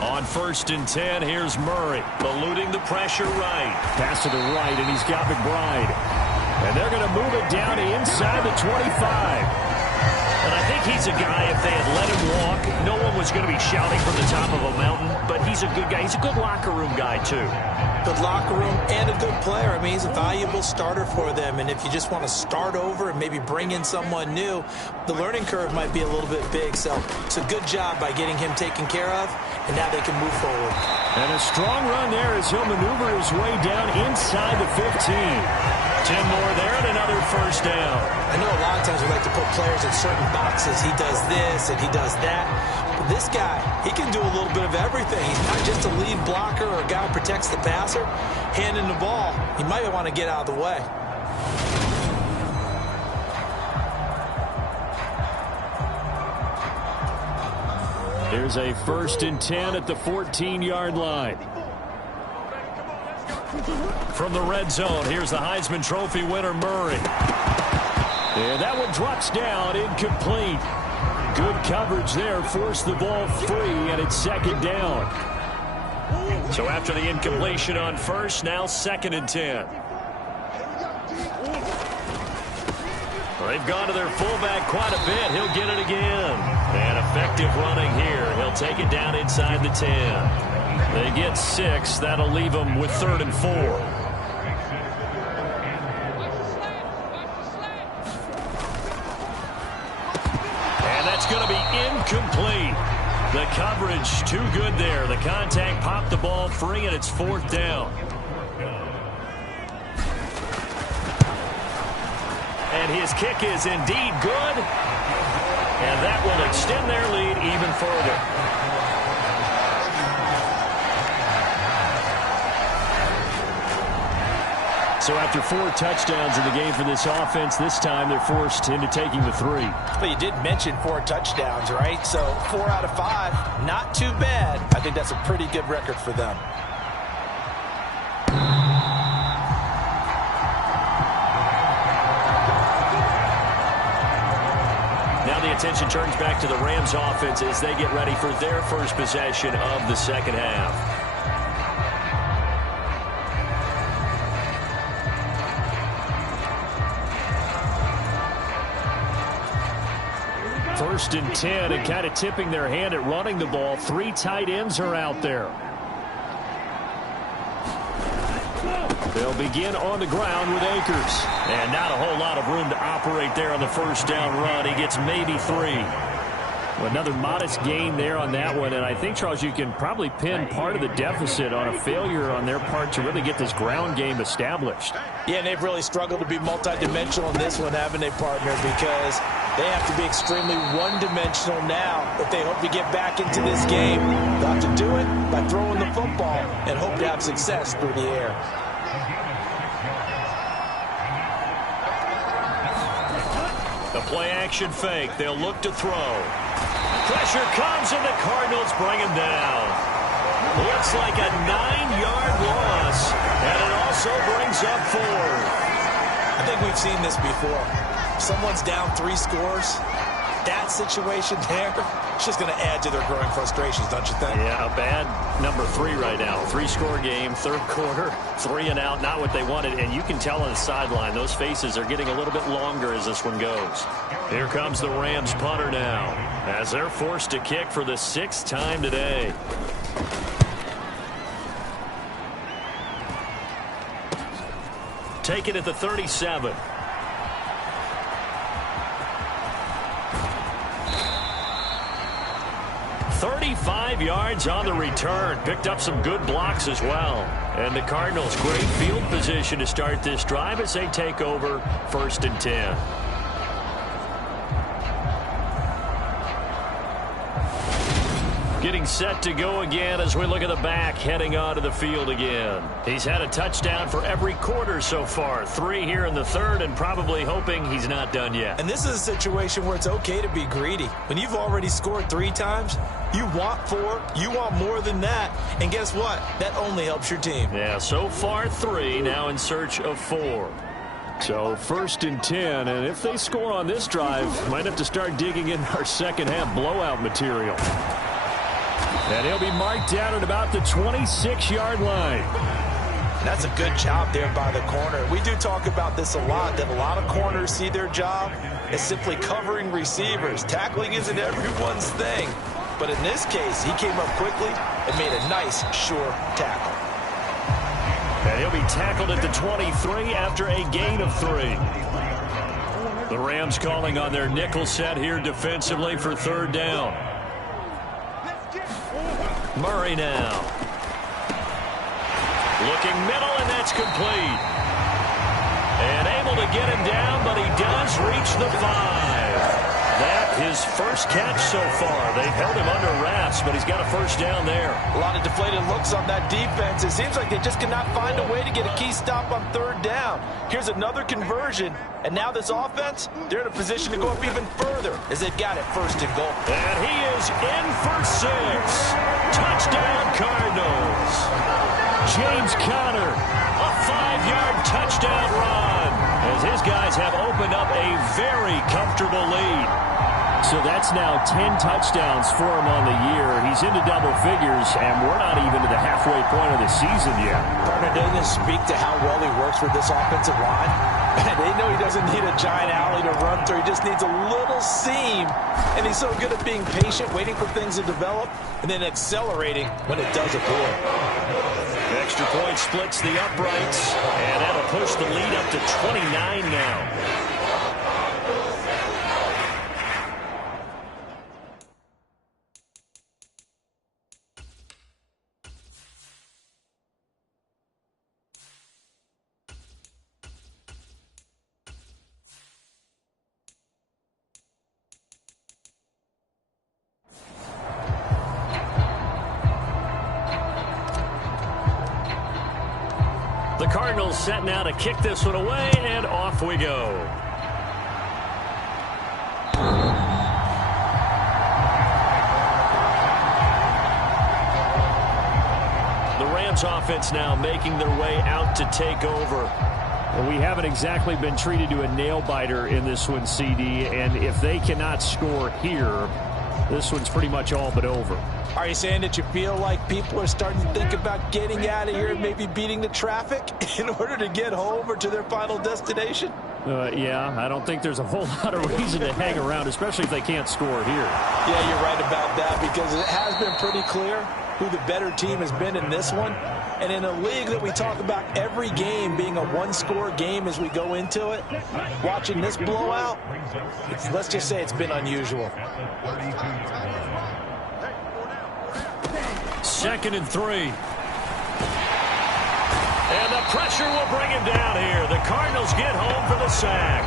On 1st and 10, here's Murray, eluding the pressure right. Pass to the right, and he's got McBride. And they're going to move it down to inside the 25. And I think he's a guy, if they had let him walk, no one was going to be shouting from the top of a mountain. But he's a good guy. He's a good locker room guy, too. Good locker room and a good player. I mean, he's a valuable starter for them. And if you just want to start over and maybe bring in someone new, the learning curve might be a little bit big. So it's a good job by getting him taken care of, and now they can move forward. And a strong run there as he'll maneuver his way down inside the 15. 10 more there and another first down. I know a lot of times we like to put players in certain boxes. He does this and he does that. But this guy, he can do a little bit of everything. He's not just a lead blocker or a guy who protects the passer. Handing the ball, he might want to get out of the way. There's a 1st and 10 at the 14-yard line. From the red zone, here's the Heisman Trophy winner, Murray. And that one drops down, incomplete. Good coverage there, forced the ball free, and it's second down. So after the incompletion on first, now 2nd and 10. They've gone to their fullback quite a bit. He'll get it again. And effective running here. He'll take it down inside the 10. They get 6. That'll leave them with 3rd and 4. And that's going to be incomplete. The coverage too good there. The contact popped the ball free, and it's 4th down. And his kick is indeed good. And that will extend their lead even further. So after 4 touchdowns in the game for this offense, this time they're forced into taking the 3. But you did mention 4 touchdowns, right? So 4 out of 5, not too bad. I think that's a pretty good record for them. Now the attention turns back to the Rams offense as they get ready for their first possession of the second half. First and 10, and kind of tipping their hand at running the ball. 3 tight ends are out there. They'll begin on the ground with Akers. And not a whole lot of room to operate there on the first down run. He gets maybe 3. Another modest gain there on that one. And I think, Charles, you can probably pin part of the deficit on a failure on their part to really get this ground game established. Yeah, and they've really struggled to be multidimensional in this one, haven't they, partner? Because they have to be extremely one-dimensional now if they hope to get back into this game. They'll have to do it by throwing the football and hope to have success through the air. The play-action fake. They'll look to throw. Pressure comes, and the Cardinals bring him down. Looks like a 9-yard loss, and it also brings up 4. I think we've seen this before. Someone's down 3 scores. That situation there, it's just going to add to their growing frustrations, don't you think? Yeah, a bad number 3 right now. 3-score game, 3rd quarter, 3 and out, not what they wanted. And you can tell on the sideline, those faces are getting a little bit longer as this one goes. Here comes the Rams punter now, as they're forced to kick for the 6th time today. Take it at the 37. "35 yards on the return." Picked up some good blocks as well. And the Cardinals, great field position to start this drive as they take over 1st and 10. Getting set to go again as we look at the back heading onto the field again. He's had a touchdown for every quarter so far. 3 here in the 3rd, and probably hoping he's not done yet. And this is a situation where it's okay to be greedy. When you've already scored 3 times, you want 4, you want more than that. And guess what? That only helps your team. Yeah, so far 3, now in search of 4. So 1st and 10, and if they score on this drive, might have to start digging in our second half blowout material. And he'll be marked down at about the 26-yard line. That's a good job there by the corner. We do talk about this a lot, that a lot of corners see their job as simply covering receivers. Tackling isn't everyone's thing. But in this case, he came up quickly and made a nice, sure tackle. And he'll be tackled at the 23 after a gain of 3. The Rams calling on their nickel set here defensively for 3rd down. Murray now. Looking middle, and that's complete. And able to get him down, but he does reach the 5. That his first catch so far. They've held him under wraps, but he's got a 1st down there. A lot of deflated looks on that defense. It seems like they just cannot find a way to get a key stop on 3rd down. Here's another conversion, and now this offense, they're in a position to go up even further as they've got it 1st and goal. And he is in for 6. Touchdown, Cardinals. James Conner, a 5-yard touchdown run, as his guys have opened up a very comfortable lead. So that's now 10 touchdowns for him on the year. He's into double figures, and we're not even to the halfway point of the season yet. Partner, doesn't this speak to how well he works with this offensive line? They know he doesn't need a giant alley to run through. He just needs a little seam. And he's so good at being patient, waiting for things to develop, and then accelerating when it does appear. Extra point splits the uprights, and that'll push the lead up to 29 now. The Cardinals set now to kick this one away, and off we go. The Rams offense now making their way out to take over. Well, we haven't exactly been treated to a nail-biter in this one, CD, and if they cannot score here, this one's pretty much all but over. Are you saying that you feel like people are starting to think about getting out of here and maybe beating the traffic in order to get home or to their final destination? Yeah, I don't think there's a whole lot of reason to hang around, especially if they can't score here. Yeah, you're right about that, because it has been pretty clear who the better team has been in this one. And in a league that we talk about every game being a one-score game as we go into it, watching this blowout, let's just say it's been unusual. 2nd and 3. And the pressure will bring him down here. The Cardinals get home for the sack.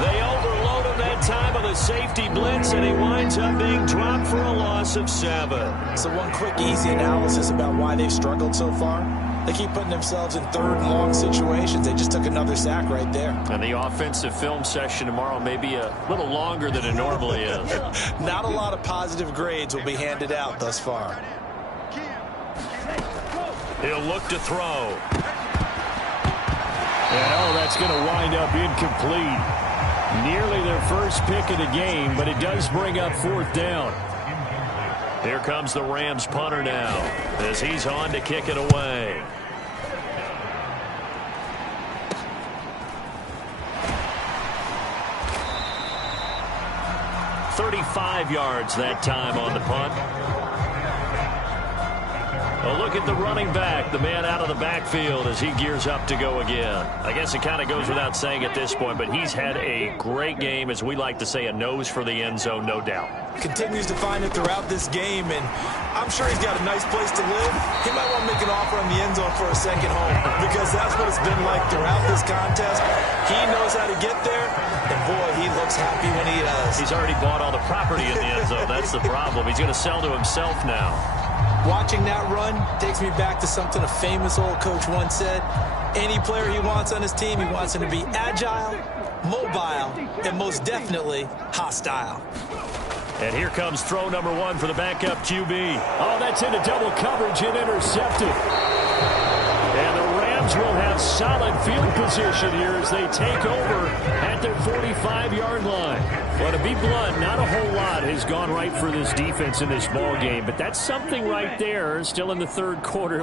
They overload him that time with a safety blitz, and he winds up being dropped for a loss of 7. So one quick, easy analysis about why they've struggled so far. They keep putting themselves in 3rd and long situations. They just took another sack right there. And the offensive film session tomorrow may be a little longer than it normally is. Not a lot of positive grades will be handed out thus far. He'll look to throw. And that's going to wind up incomplete. Nearly their first pick of the game, but it does bring up 4th down. Here comes the Rams punter now as he's on to kick it away. "35 yards that time on the punt. A look at the running back, the man out of the backfield as he gears up to go again. I guess it kind of goes without saying at this point, but he's had a great game, as we like to say, a nose for the end zone, no doubt. Continues to find it throughout this game, and I'm sure he's got a nice place to live. He might want to make an offer on the end zone for a second home, because that's what it's been like throughout this contest. He knows how to get there, and boy, he looks happy when he does. He's already bought all the property in the end zone. That's the problem. He's going to sell to himself now. Watching that run takes me back to something a famous old coach once said. Any player he wants on his team, he wants him to be agile, mobile, and most definitely hostile. And here comes throw number 1 for the backup QB. Oh, that's into double coverage and intercepted. And the Rams will have solid field position here as they take over at their 45-yard line. Well, to be blunt, not a whole lot has gone right for this defense in this ball game, but that's something right there. Still in the 3rd quarter,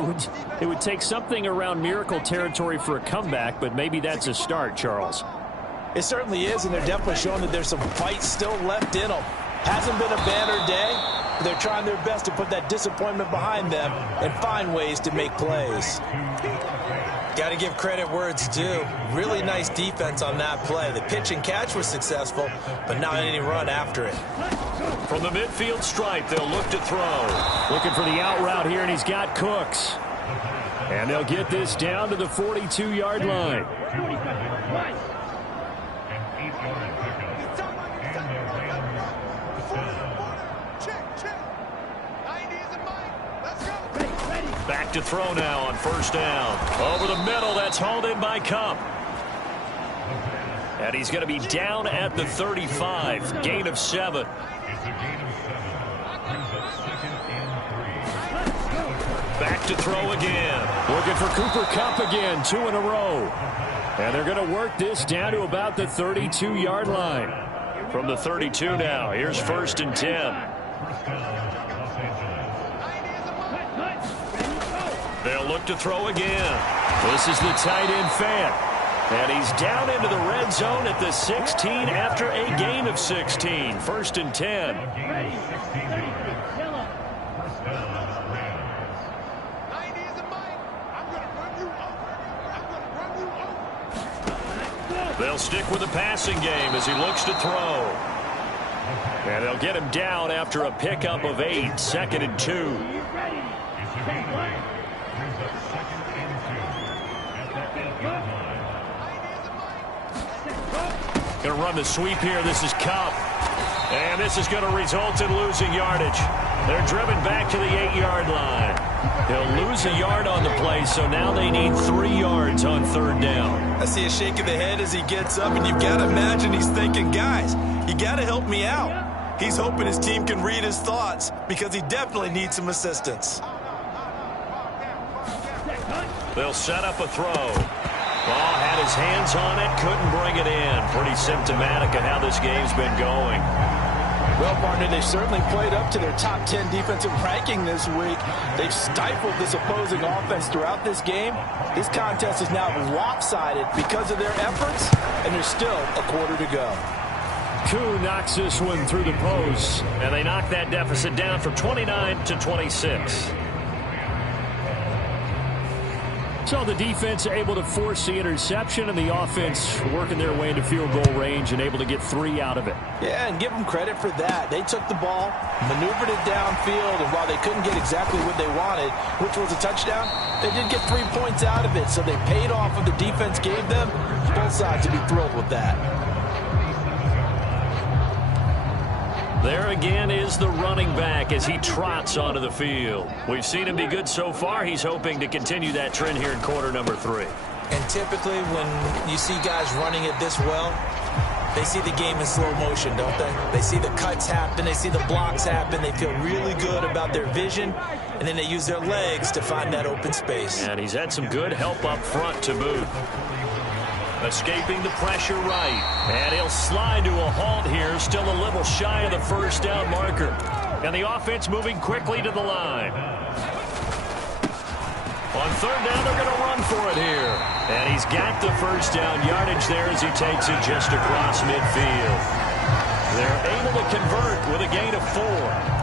it would take something around miracle territory for a comeback, but maybe that's a start, Charles. It certainly is, and they're definitely showing that there's some fight still left in them. Hasn't been a banner day, but they're trying their best to put that disappointment behind them and find ways to make plays. Got to give credit where it's due. Really nice defense on that play. The pitch and catch was successful, but not any run after it. From the midfield stripe, they'll look to throw. Looking for the out route here, and he's got Cooks. And they'll get this down to the 42-yard line. Back to throw now on 1st down. Over the middle, that's hauled in by Cup. And he's going to be down at the 35. Gain of 7. Back to throw again. Looking for Cooper Kupp again, 2 in a row. And they're going to work this down to about the 32-yard line. From the 32 now, here's 1st and 10. They'll look to throw again. This is the tight end Fant. And he's down into the red zone at the 16 after a gain of 16. 1st and 10. They'll stick with the passing game as he looks to throw. And they'll get him down after a pickup of 8. 2nd and 2. Going to run the sweep here. This is Cup. And this is going to result in losing yardage. They're driven back to the 8-yard line. They'll lose a yard on the play, so now they need 3 yards on 3rd down. I see a shake of the head as he gets up, and you've got to imagine he's thinking, guys, you got to help me out. He's hoping his team can read his thoughts because he definitely needs some assistance. They'll set up a throw. Ball had his hands on it, couldn't bring it in. Pretty symptomatic of how this game's been going. Well, partner, they certainly played up to their top 10 defensive ranking this week. They've stifled this opposing offense throughout this game. This contest is now lopsided because of their efforts, and there's still a quarter to go. Koo knocks this one through the post. And they knock that deficit down from 29 to 26. So the defense able to force the interception, and the offense working their way into field goal range and able to get 3 out of it. Yeah, and give them credit for that. They took the ball, maneuvered it downfield, and while they couldn't get exactly what they wanted, which was a touchdown, they did get 3 points out of it. So they paid off what the defense gave them. Both sides would be thrilled with that. There again is the running back as he trots onto the field. We've seen him be good so far. He's hoping to continue that trend here in quarter number 3. And typically when you see guys running it this well, they see the game in slow motion, don't they? They see the cuts happen. They see the blocks happen. They feel really good about their vision. And then they use their legs to find that open space. And he's had some good help up front to boot. Escaping the pressure right. And he'll slide to a halt here. Still a little shy of the 1st down marker. And the offense moving quickly to the line. On 3rd down, they're going to run for it here. And he's got the 1st down yardage there as he takes it just across midfield. They're able to convert with a gain of 4.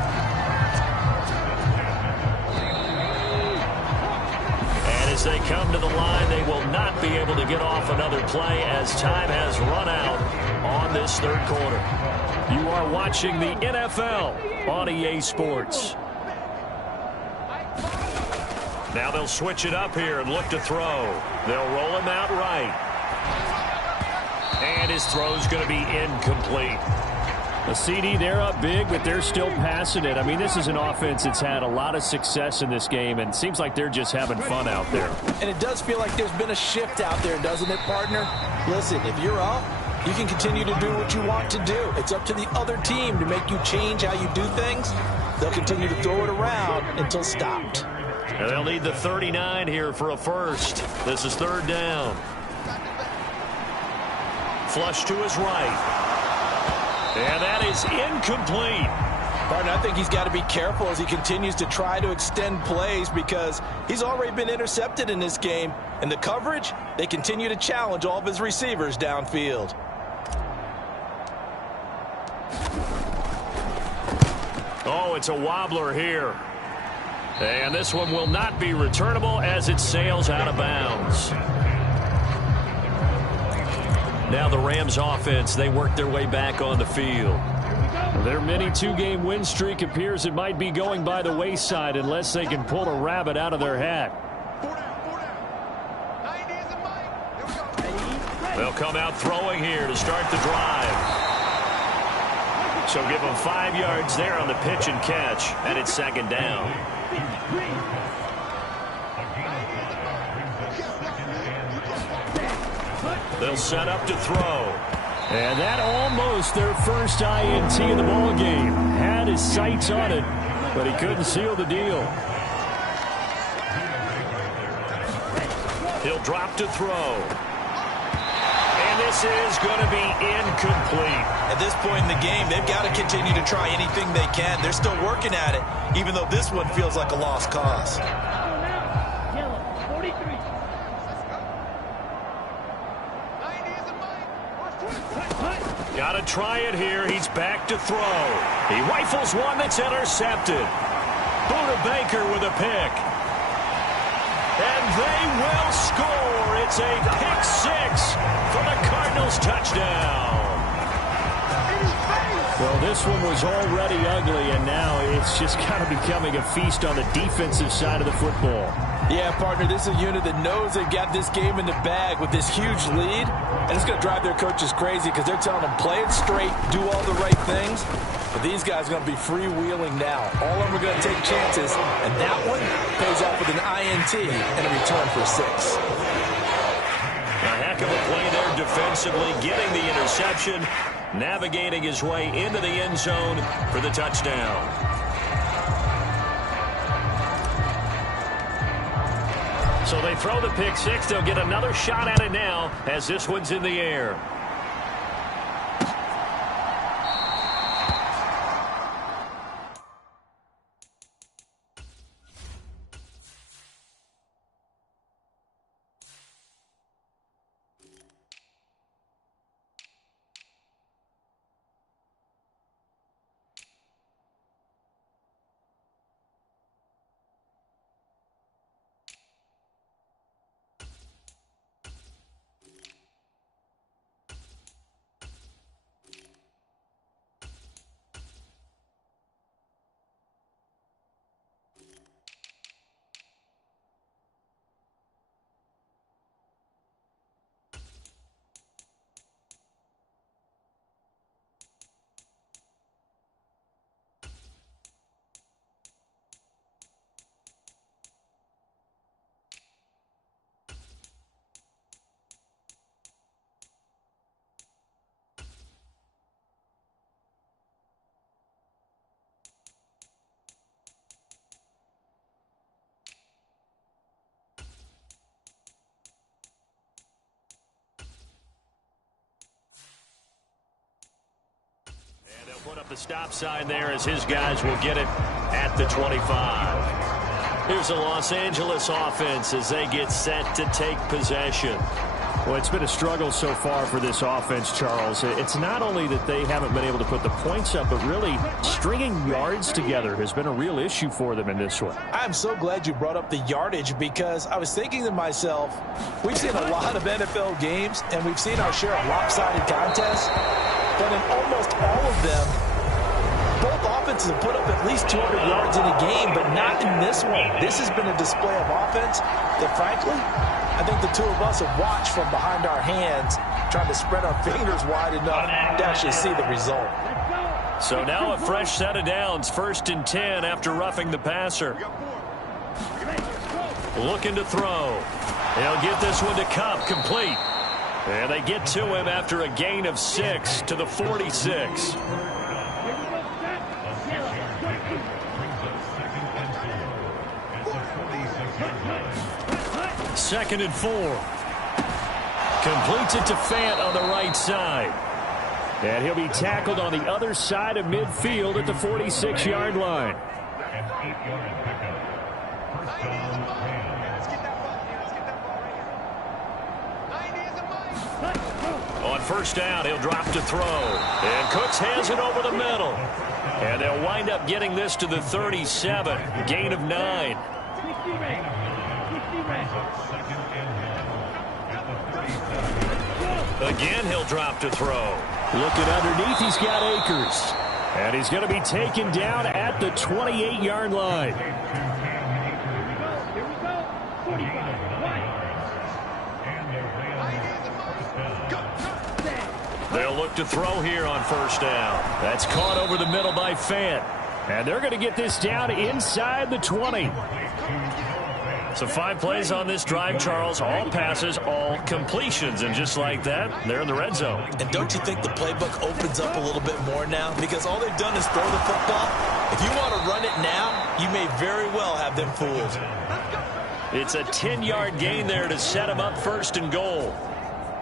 As they come to the line, they will not be able to get off another play as time has run out on this 3rd quarter. You are watching the NFL on EA Sports. Now they'll switch it up here and look to throw. They'll roll him out right. And his throw's going to be incomplete. A CD, they're up big, but they're still passing it. I mean, this is an offense that's had a lot of success in this game, and it seems like they're just having fun out there. And it does feel like there's been a shift out there, doesn't it, partner? Listen, if you're up, you can continue to do what you want to do. It's up to the other team to make you change how you do things. They'll continue to throw it around until stopped. And they'll need the 39 here for a 1st. This is 3rd down. Flush to his right. And that is incomplete. Partner, I think he's got to be careful as he continues to try to extend plays because he's already been intercepted in this game. And the coverage, they continue to challenge all of his receivers downfield. Oh, it's a wobbler here. And this one will not be returnable as it sails out of bounds. Now the Rams offense, they work their way back on the field. Their mini 2-game win streak appears it might be going by the wayside unless they can pull a rabbit out of their hat. They'll come out throwing here to start the drive. So give them 5 yards there on the pitch and catch, and it's 2nd down. They'll set up to throw. And that almost their first INT in the ball game. Had his sights on it, but he couldn't seal the deal. He'll drop to throw. And this is going to be incomplete. At this point in the game, they've got to continue to try anything they can. They're still working at it, even though this one feels like a lost cause. Got to try it here. He's back to throw. He rifles one that's intercepted. Buda Baker with a pick. And they will score. It's a pick six for the Cardinals touchdown. Well, this one was already ugly, and now it's just kind of becoming a feast on the defensive side of the football. Yeah, partner, this is a unit that knows they got this game in the bag with this huge lead, and it's going to drive their coaches crazy because they're telling them play it straight, do all the right things. But these guys are going to be freewheeling now. All of them are going to take chances, and that one pays off with an INT and a return for 6. A heck of a play there defensively, getting the interception, navigating his way into the end zone for the touchdown. So they throw the pick six. They'll get another shot at it now as this one's in the air. Put up the stop sign there as his guys will get it at the 25. Here's the Los Angeles offense as they get set to take possession. Well, it's been a struggle so far for this offense, Charles. It's not only that they haven't been able to put the points up, but really stringing yards together has been a real issue for them in this one. I'm so glad you brought up the yardage because I was thinking to myself, we've seen a lot of NFL games and we've seen our share of lopsided contests, but in almost all of them, both offenses have put up at least 200 yards in a game, but not in this one. This has been a display of offense that, frankly, I think the two of us have watched from behind our hands, trying to spread our fingers wide enough to actually see the result. So now a fresh set of downs, 1st and 10 after roughing the passer. Looking to throw. He'll get this one to Cup, complete. And they get to him after a gain of 6 to the 46. Second and 4. Completes it to Fant on the right side. And he'll be tackled on the other side of midfield at the 46-yard line. On first down, he'll drop to throw. And Cooks has it over the middle. And they'll wind up getting this to the 37. Gain of 9. Again, he'll drop to throw. Looking underneath, he's got Akers. And he's going to be taken down at the 28-yard line. They'll look to throw here on first down. That's caught over the middle by Fant. And they're going to get this down inside the 20. So 5 plays on this drive, Charles. All passes, all completions. And just like that, they're in the red zone. And don't you think the playbook opens up a little bit more now? Because all they've done is throw the football. If you want to run it now, you may very well have them fooled. It's a 10-yard gain there to set them up 1st and goal.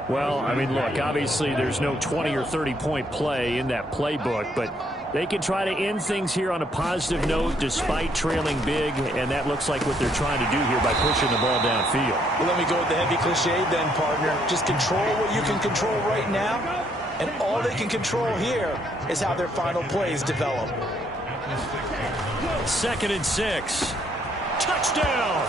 Well, I mean, look, obviously there's no 20 or 30-point play in that playbook, but they can try to end things here on a positive note despite trailing big, and that looks like what they're trying to do here by pushing the ball downfield. Well, let me go with the heavy cliche then, partner. Just control what you can control right now and all they can control here is how their final plays develop. 2nd and 6. Touchdown!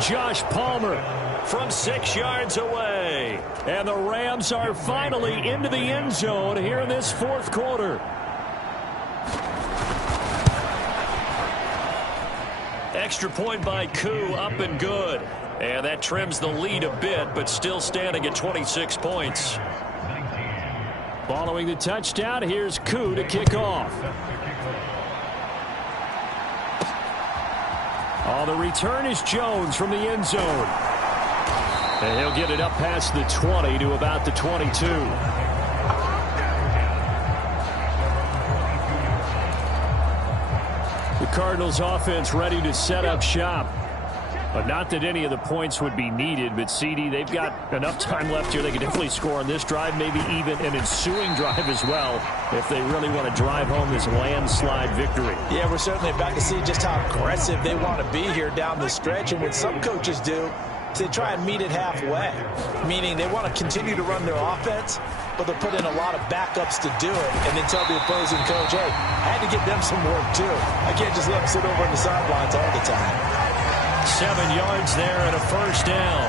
Josh Palmer from 6 yards away. And the Rams are finally into the end zone here in this 4th quarter. Extra point by Koo, up and good. And that trims the lead a bit, but still standing at 26 points. Following the touchdown, here's Koo to kick off. On the return is Jones from the end zone. And he'll get it up past the 20 to about the 22. The Cardinals offense ready to set up shop. But not that any of the points would be needed, but CD, they've got enough time left here. They can definitely score on this drive, maybe even an ensuing drive as well, if they really want to drive home this landslide victory. Yeah, we're certainly about to see just how aggressive they want to be here down the stretch. And what some coaches do is they try and meet it halfway, meaning they want to continue to run their offense, but they'll put in a lot of backups to do it and then tell the opposing coach, hey, I had to get them some work too. I can't just let them sit over on the sidelines all the time. 7 yards there and a 1st down.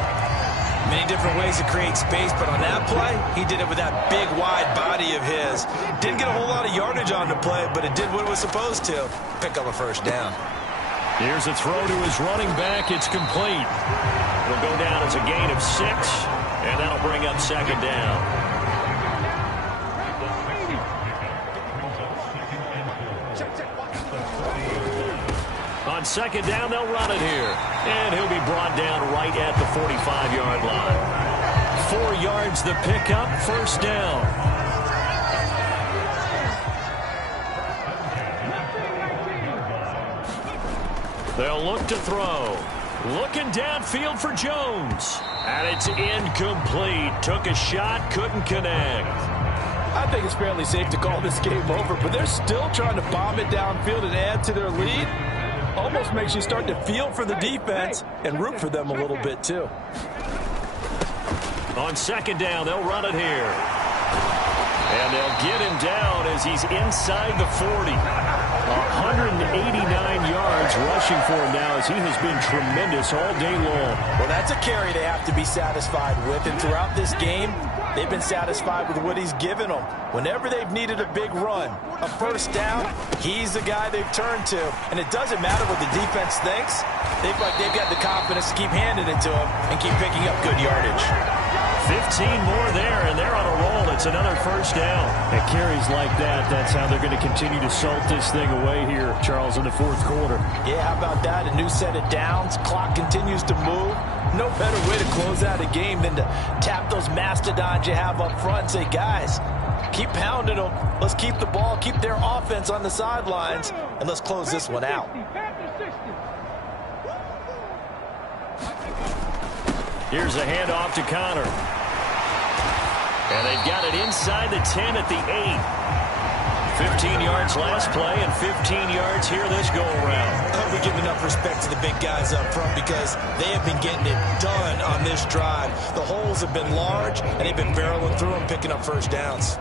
Many different ways to create space, but on that play, he did it with that big, wide body of his. Didn't get a whole lot of yardage on the play, but it did what it was supposed to. Pick up a 1st down. Here's a throw to his running back. It's complete. It'll go down as a gain of 6, and that'll bring up 2nd down. On 2nd down, they'll run it here. And he'll be brought down right at the 45-yard line. 4 yards the pickup, 1st down. They'll look to throw. Looking downfield for Jones. And it's incomplete. Took a shot, couldn't connect. I think it's fairly safe to call this game over, but they're still trying to bomb it downfield and add to their lead. Almost makes you start to feel for the defense and root for them a little bit, too. On 2nd down, they'll run it here. And they'll get him down as he's inside the 40. 189 yards rushing for him now as he has been tremendous all day long. Well, that's a carry they have to be satisfied with. And throughout this game, they've been satisfied with what he's given them. Whenever they've needed a big run, a 1st down, he's the guy they've turned to. And it doesn't matter what the defense thinks. They've got the confidence to keep handing it to him and keep picking up good yardage. 15 more there, and they're on a roll. It's another 1st down. At carries like that, that's how they're going to continue to salt this thing away here, Charles, in the 4th quarter. Yeah, how about that? A new set of downs. Clock continues to move. No better way to close out a game than to tap those mastodons you have up front and say, guys, keep pounding them. Let's keep the ball, keep their offense on the sidelines, and let's close this one out. Here's a handoff to Connor. And they've got it inside the 10 at the 8. 15 yards last play and 15 yards here this go-around. We give enough respect to the big guys up front because they have been getting it done on this drive. The holes have been large, and they've been barreling through them, picking up 1st downs.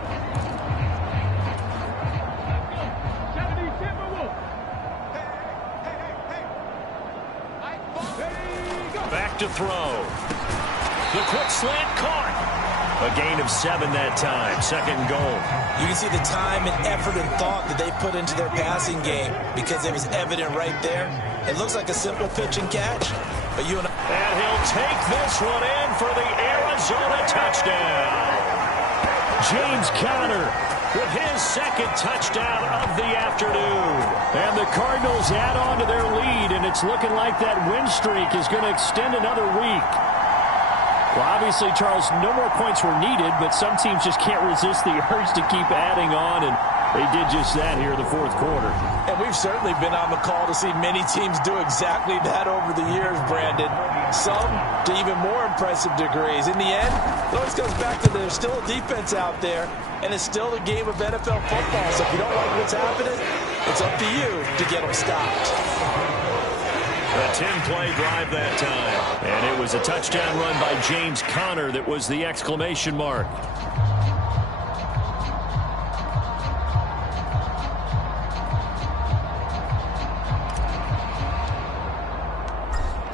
Back to throw. The quick slant caught. A gain of 7 that time. 2nd and goal. You can see the time and effort and thought that they put into their passing game because it was evident right there. It looks like a simple pitch and catch. But and he'll take this one in for the Arizona touchdown. James Conner with his 2nd touchdown of the afternoon. And the Cardinals add on to their lead, and it's looking like that win streak is going to extend another week. Well, obviously, Charles, no more points were needed, but some teams just can't resist the urge to keep adding on, and they did just that here in the 4th quarter. And we've certainly been on the call to see many teams do exactly that over the years, Brandon. Some to even more impressive degrees. In the end, it always comes back to there's still a defense out there, and it's still a game of NFL football. So if you don't like what's happening, it's up to you to get them stopped. A 10-play drive that time. And it was a touchdown run by James Conner that was the exclamation mark.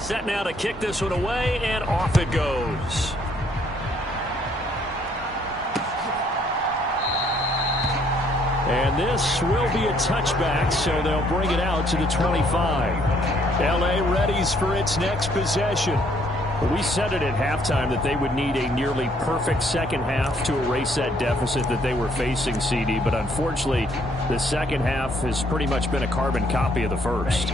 Set now to kick this one away, and off it goes. And this will be a touchback, so they'll bring it out to the 25. L.A. readies for its next possession. We said it at halftime that they would need a nearly perfect second half to erase that deficit that they were facing, CD. But unfortunately, the second half has pretty much been a carbon copy of the first.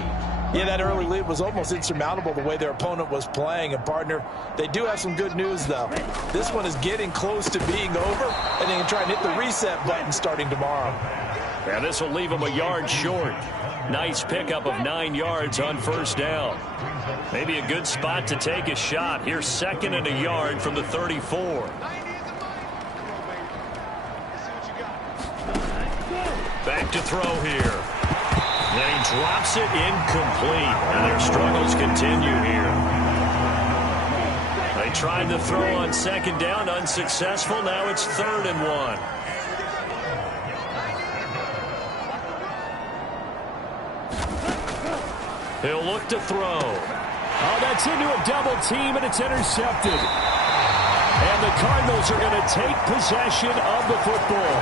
Yeah, that early lead was almost insurmountable the way their opponent was playing. And, partner, they do have some good news, though. This one is getting close to being over, and they can try and hit the reset button starting tomorrow. Yeah, this will leave them a yard short. Nice pickup of 9 yards on first down. Maybe a good spot to take a shot. Here's 2nd and a yard from the 34. Back to throw here. Then he drops it incomplete. And their struggles continue here. They tried to throw on 2nd down, unsuccessful. Now it's 3rd and 1. He'll look to throw. Oh, that's into a double team, and it's intercepted. And the Cardinals are going to take possession of the football.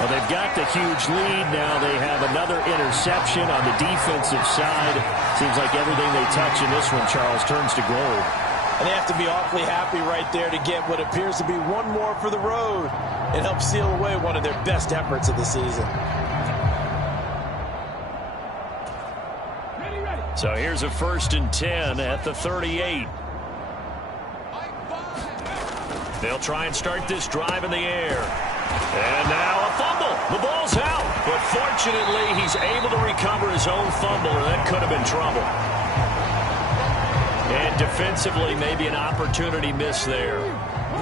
Well, they've got the huge lead. Now they have another interception on the defensive side. Seems like everything they touch in this one, Charles, turns to gold. And they have to be awfully happy right there to get what appears to be one more for the road and help seal away one of their best efforts of the season. So here's a 1st and 10 at the 38. They'll try and start this drive in the air. And now a fumble. The ball's out. But fortunately, he's able to recover his own fumble, or that could have been trouble. And defensively, maybe an opportunity miss there.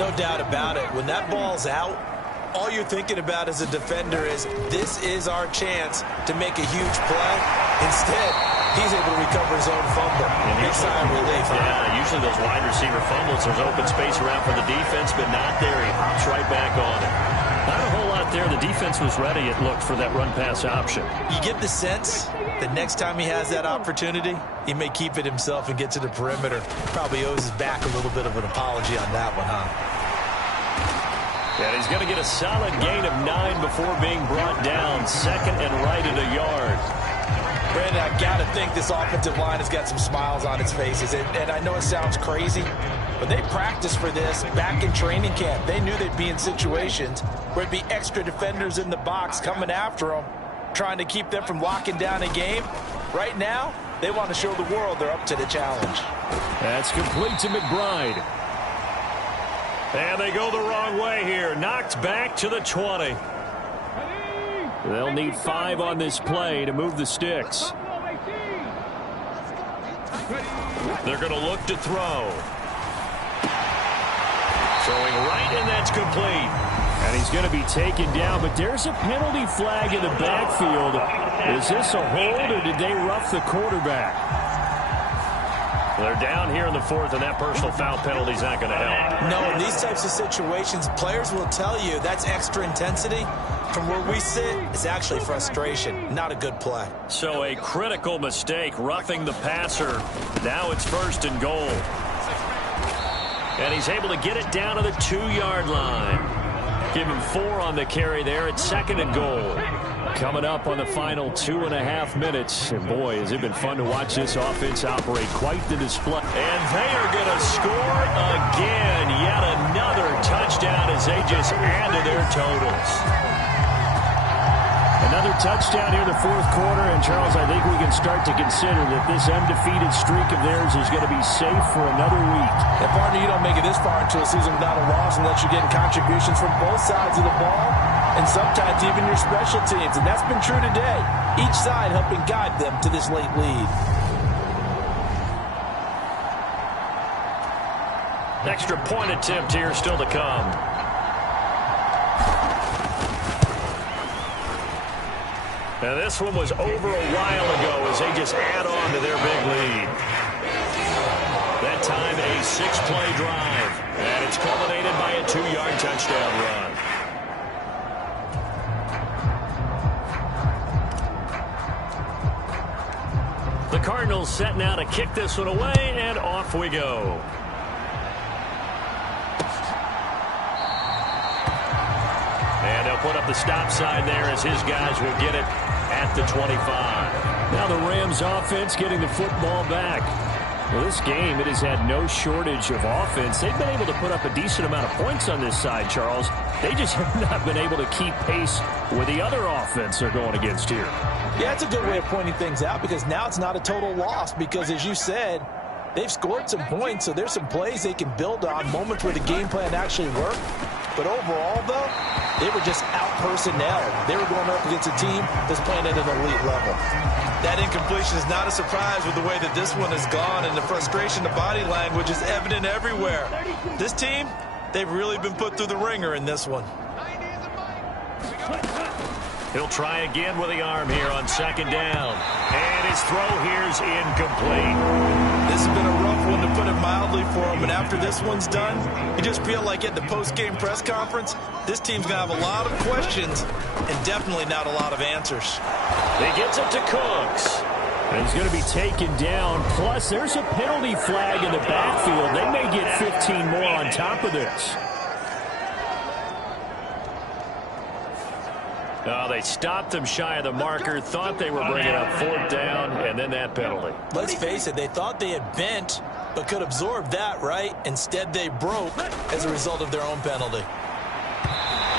No doubt about it. When that ball's out, all you're thinking about as a defender is, this is our chance to make a huge play. Instead, he's able to recover his own fumble. Big sign of relief. Yeah, usually those wide receiver fumbles, there's open space around for the defense, but not there. He hops right back on it. Not a whole lot there. The defense was ready, it looked, for that run-pass option. You get the sense that next time he has that opportunity, he may keep it himself and get to the perimeter. Probably owes his back a little bit of an apology on that one, huh? And he's going to get a solid gain of 9 before being brought down. 2nd and right at a yard. Brandon, I've got to think this offensive line has got some smiles on its faces. And I know it sounds crazy, but they practiced for this back in training camp. They knew they'd be in situations where it'd be extra defenders in the box coming after them, trying to keep them from locking down a game. Right now, they want to show the world they're up to the challenge. That's complete to McBride. And they go the wrong way here. Knocked back to the 20. They'll need 5 on this play to move the sticks. They're going to look to throw. Throwing right, and that's complete. And he's going to be taken down, but there's a penalty flag in the backfield. Is this a hold, or did they rough the quarterback? They're down here in the 4th, and that personal foul penalty is not going to help. No, in these types of situations, players will tell you that's extra intensity. From where we sit, it's actually frustration. Not a good play. So a critical mistake, roughing the passer. Now it's 1st and goal. And he's able to get it down to the 2-yard line. Give him 4 on the carry there at 2nd and goal. Coming up on the final 2.5 minutes. And boy, has it been fun to watch this offense operate. Quite the display. And they are going to score again. Yet another touchdown as they just add to their totals. Another touchdown here in the 4th quarter. And, Charles, I think we can start to consider that this undefeated streak of theirs is going to be safe for another week. And, partner, you don't make it this far into a season without a loss unless you're getting contributions from both sides of the ball and sometimes even your special teams. And that's been true today. Each side helping guide them to this late lead. Extra point attempt here still to come. Now this one was over a while ago as they just add on to their big lead. That time a 6-play drive. And it's culminated by a 2-yard touchdown run. The Cardinals setting out to kick this one away, and off we go. And they'll put up the stop sign there as his guys will get it at the 25. Now the Rams offense getting the football back. Well, this game, it has had no shortage of offense. They've been able to put up a decent amount of points on this side, Charles. They just have not been able to keep pace with the other offense they're going against here. Yeah, it's a good way of pointing things out because now it's not a total loss because, as you said, they've scored some points, so there's some plays they can build on, moments where the game plan actually worked. But overall, though, they were just out-personnel. They were going up against a team that's playing at an elite level. That incompletion is not a surprise with the way that this one has gone, and the frustration, the body language is evident everywhere. This team, they've really been put through the ringer in this one. He'll try again with the arm here on second down. And his throw here's incomplete. This has been a rough one, to put it mildly, for him. And after this one's done, you just feel like at the post-game press conference, this team's going to have a lot of questions and definitely not a lot of answers. He gets it to Cooks. And he's going to be taken down. Plus, there's a penalty flag in the backfield. They may get 15 more on top of this. They stopped him shy of the marker, thought they were bringing up fourth down, and then that penalty. Let's face it, they thought they had bent but could absorb that, right? Instead, they broke as a result of their own penalty.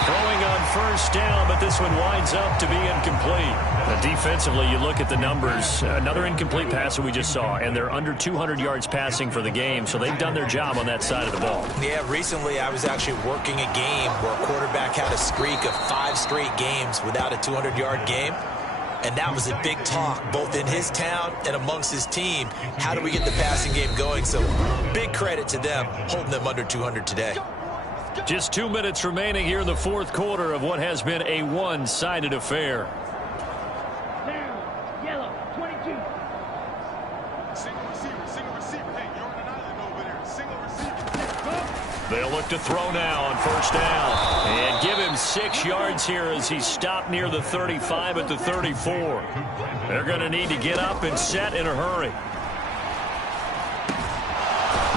Throwing on first down, but this one winds up to be incomplete. Defensively, you look at the numbers. Another incomplete pass that we just saw, and they're under 200 yards passing for the game, so they've done their job on that side of the ball. Yeah, recently I was actually working a game where a quarterback had a streak of 5 straight games without a 200-yard game, and that was a big talk both in his town and amongst his team. How do we get the passing game going? So big credit to them holding them under 200 today. Just 2 minutes remaining here in the fourth quarter of what has been a one-sided affair. Yellow, 22. Single receiver. Hey, you're on an island over there. Single receiver. They'll look to throw now on first down. And give him 6 yards here as he stopped near the 35 at the 34. They're going to need to get up and set in a hurry.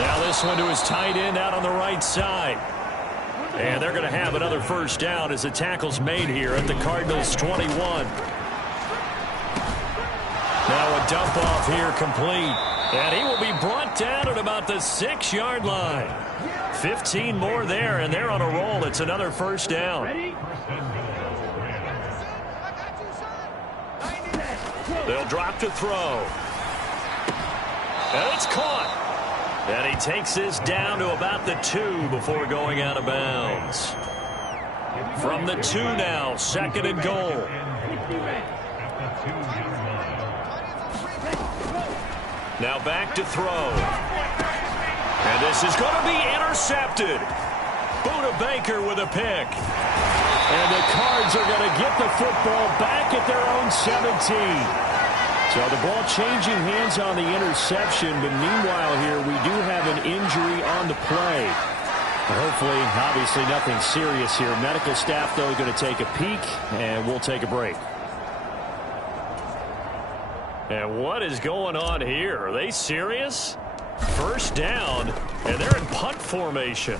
Now this one to his tight end out on the right side. And they're going to have another first down as the tackle's made here at the Cardinals' 21. Now a dump off here complete. And he will be brought down at about the 6-yard line. 15 more there, and they're on a roll. It's another first down. They'll drop to throw. And it's caught. And he takes this down to about the 2 before going out of bounds. From the 2 now, second and goal. Now back to throw. And this is going to be intercepted. Buda Baker with a pick. And the Cards are going to get the football back at their own 17. So the ball changing hands on the interception, but meanwhile here we do have an injury on the play. Hopefully, obviously nothing serious here. Medical staff, though, going to take a peek, and we'll take a break. And what is going on here? Are they serious? First down, and they're in punt formation.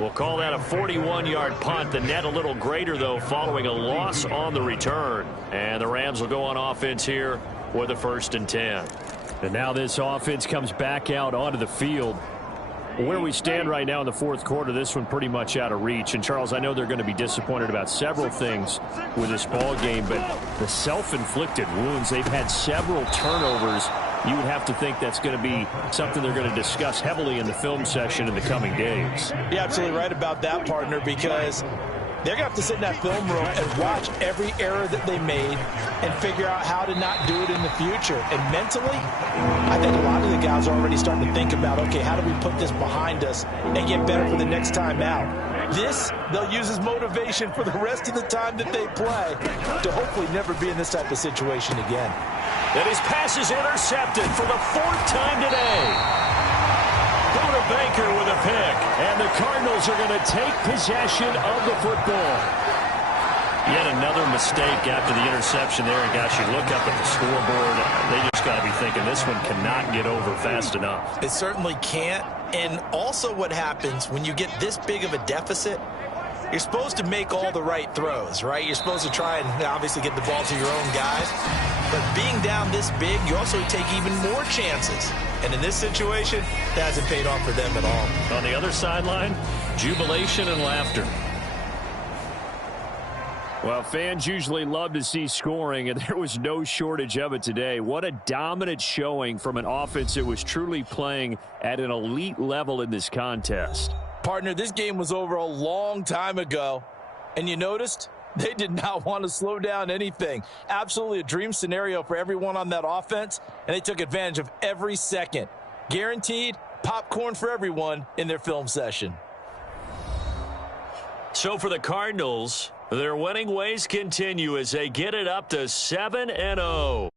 We'll call that a 41-yard punt. The net a little greater, though, following a loss on the return. And the Rams will go on offense here with a 1st and 10. And now this offense comes back out onto the field. Where we stand right now in the fourth quarter, this one pretty much out of reach. And, Charles, I know they're going to be disappointed about several things with this ball game, but the self-inflicted wounds, they've had several turnovers. You would have to think that's going to be something they're going to discuss heavily in the film session in the coming days. You're absolutely right about that, partner, because they're going to have to sit in that film room and watch every error that they made and figure out how to not do it in the future. And mentally, I think a lot of the guys are already starting to think about, okay, how do we put this behind us and get better for the next time out? This, they'll use as motivation for the rest of the time that they play to hopefully never be in this type of situation again. And his pass is intercepted for the 4th time today. Buda Baker with a pick. And the Cardinals are going to take possession of the football. Yet another mistake after the interception there. And, gosh, you look up at the scoreboard, they just got to be thinking this one cannot get over fast enough. It certainly can't. And also what happens when you get this big of a deficit, you're supposed to make all the right throws, right? You're supposed to try and obviously get the ball to your own guys. But being down this big, you also take even more chances. And in this situation, that hasn't paid off for them at all. On the other sideline, jubilation and laughter. Well, fans usually love to see scoring, and there was no shortage of it today. What a dominant showing from an offense that was truly playing at an elite level in this contest. Partner, this game was over a long time ago, and you noticed they did not want to slow down anything. Absolutely a dream scenario for everyone on that offense, and they took advantage of every second. Guaranteed popcorn for everyone in their film session. So for the Cardinals, their winning ways continue as they get it up to 7-0.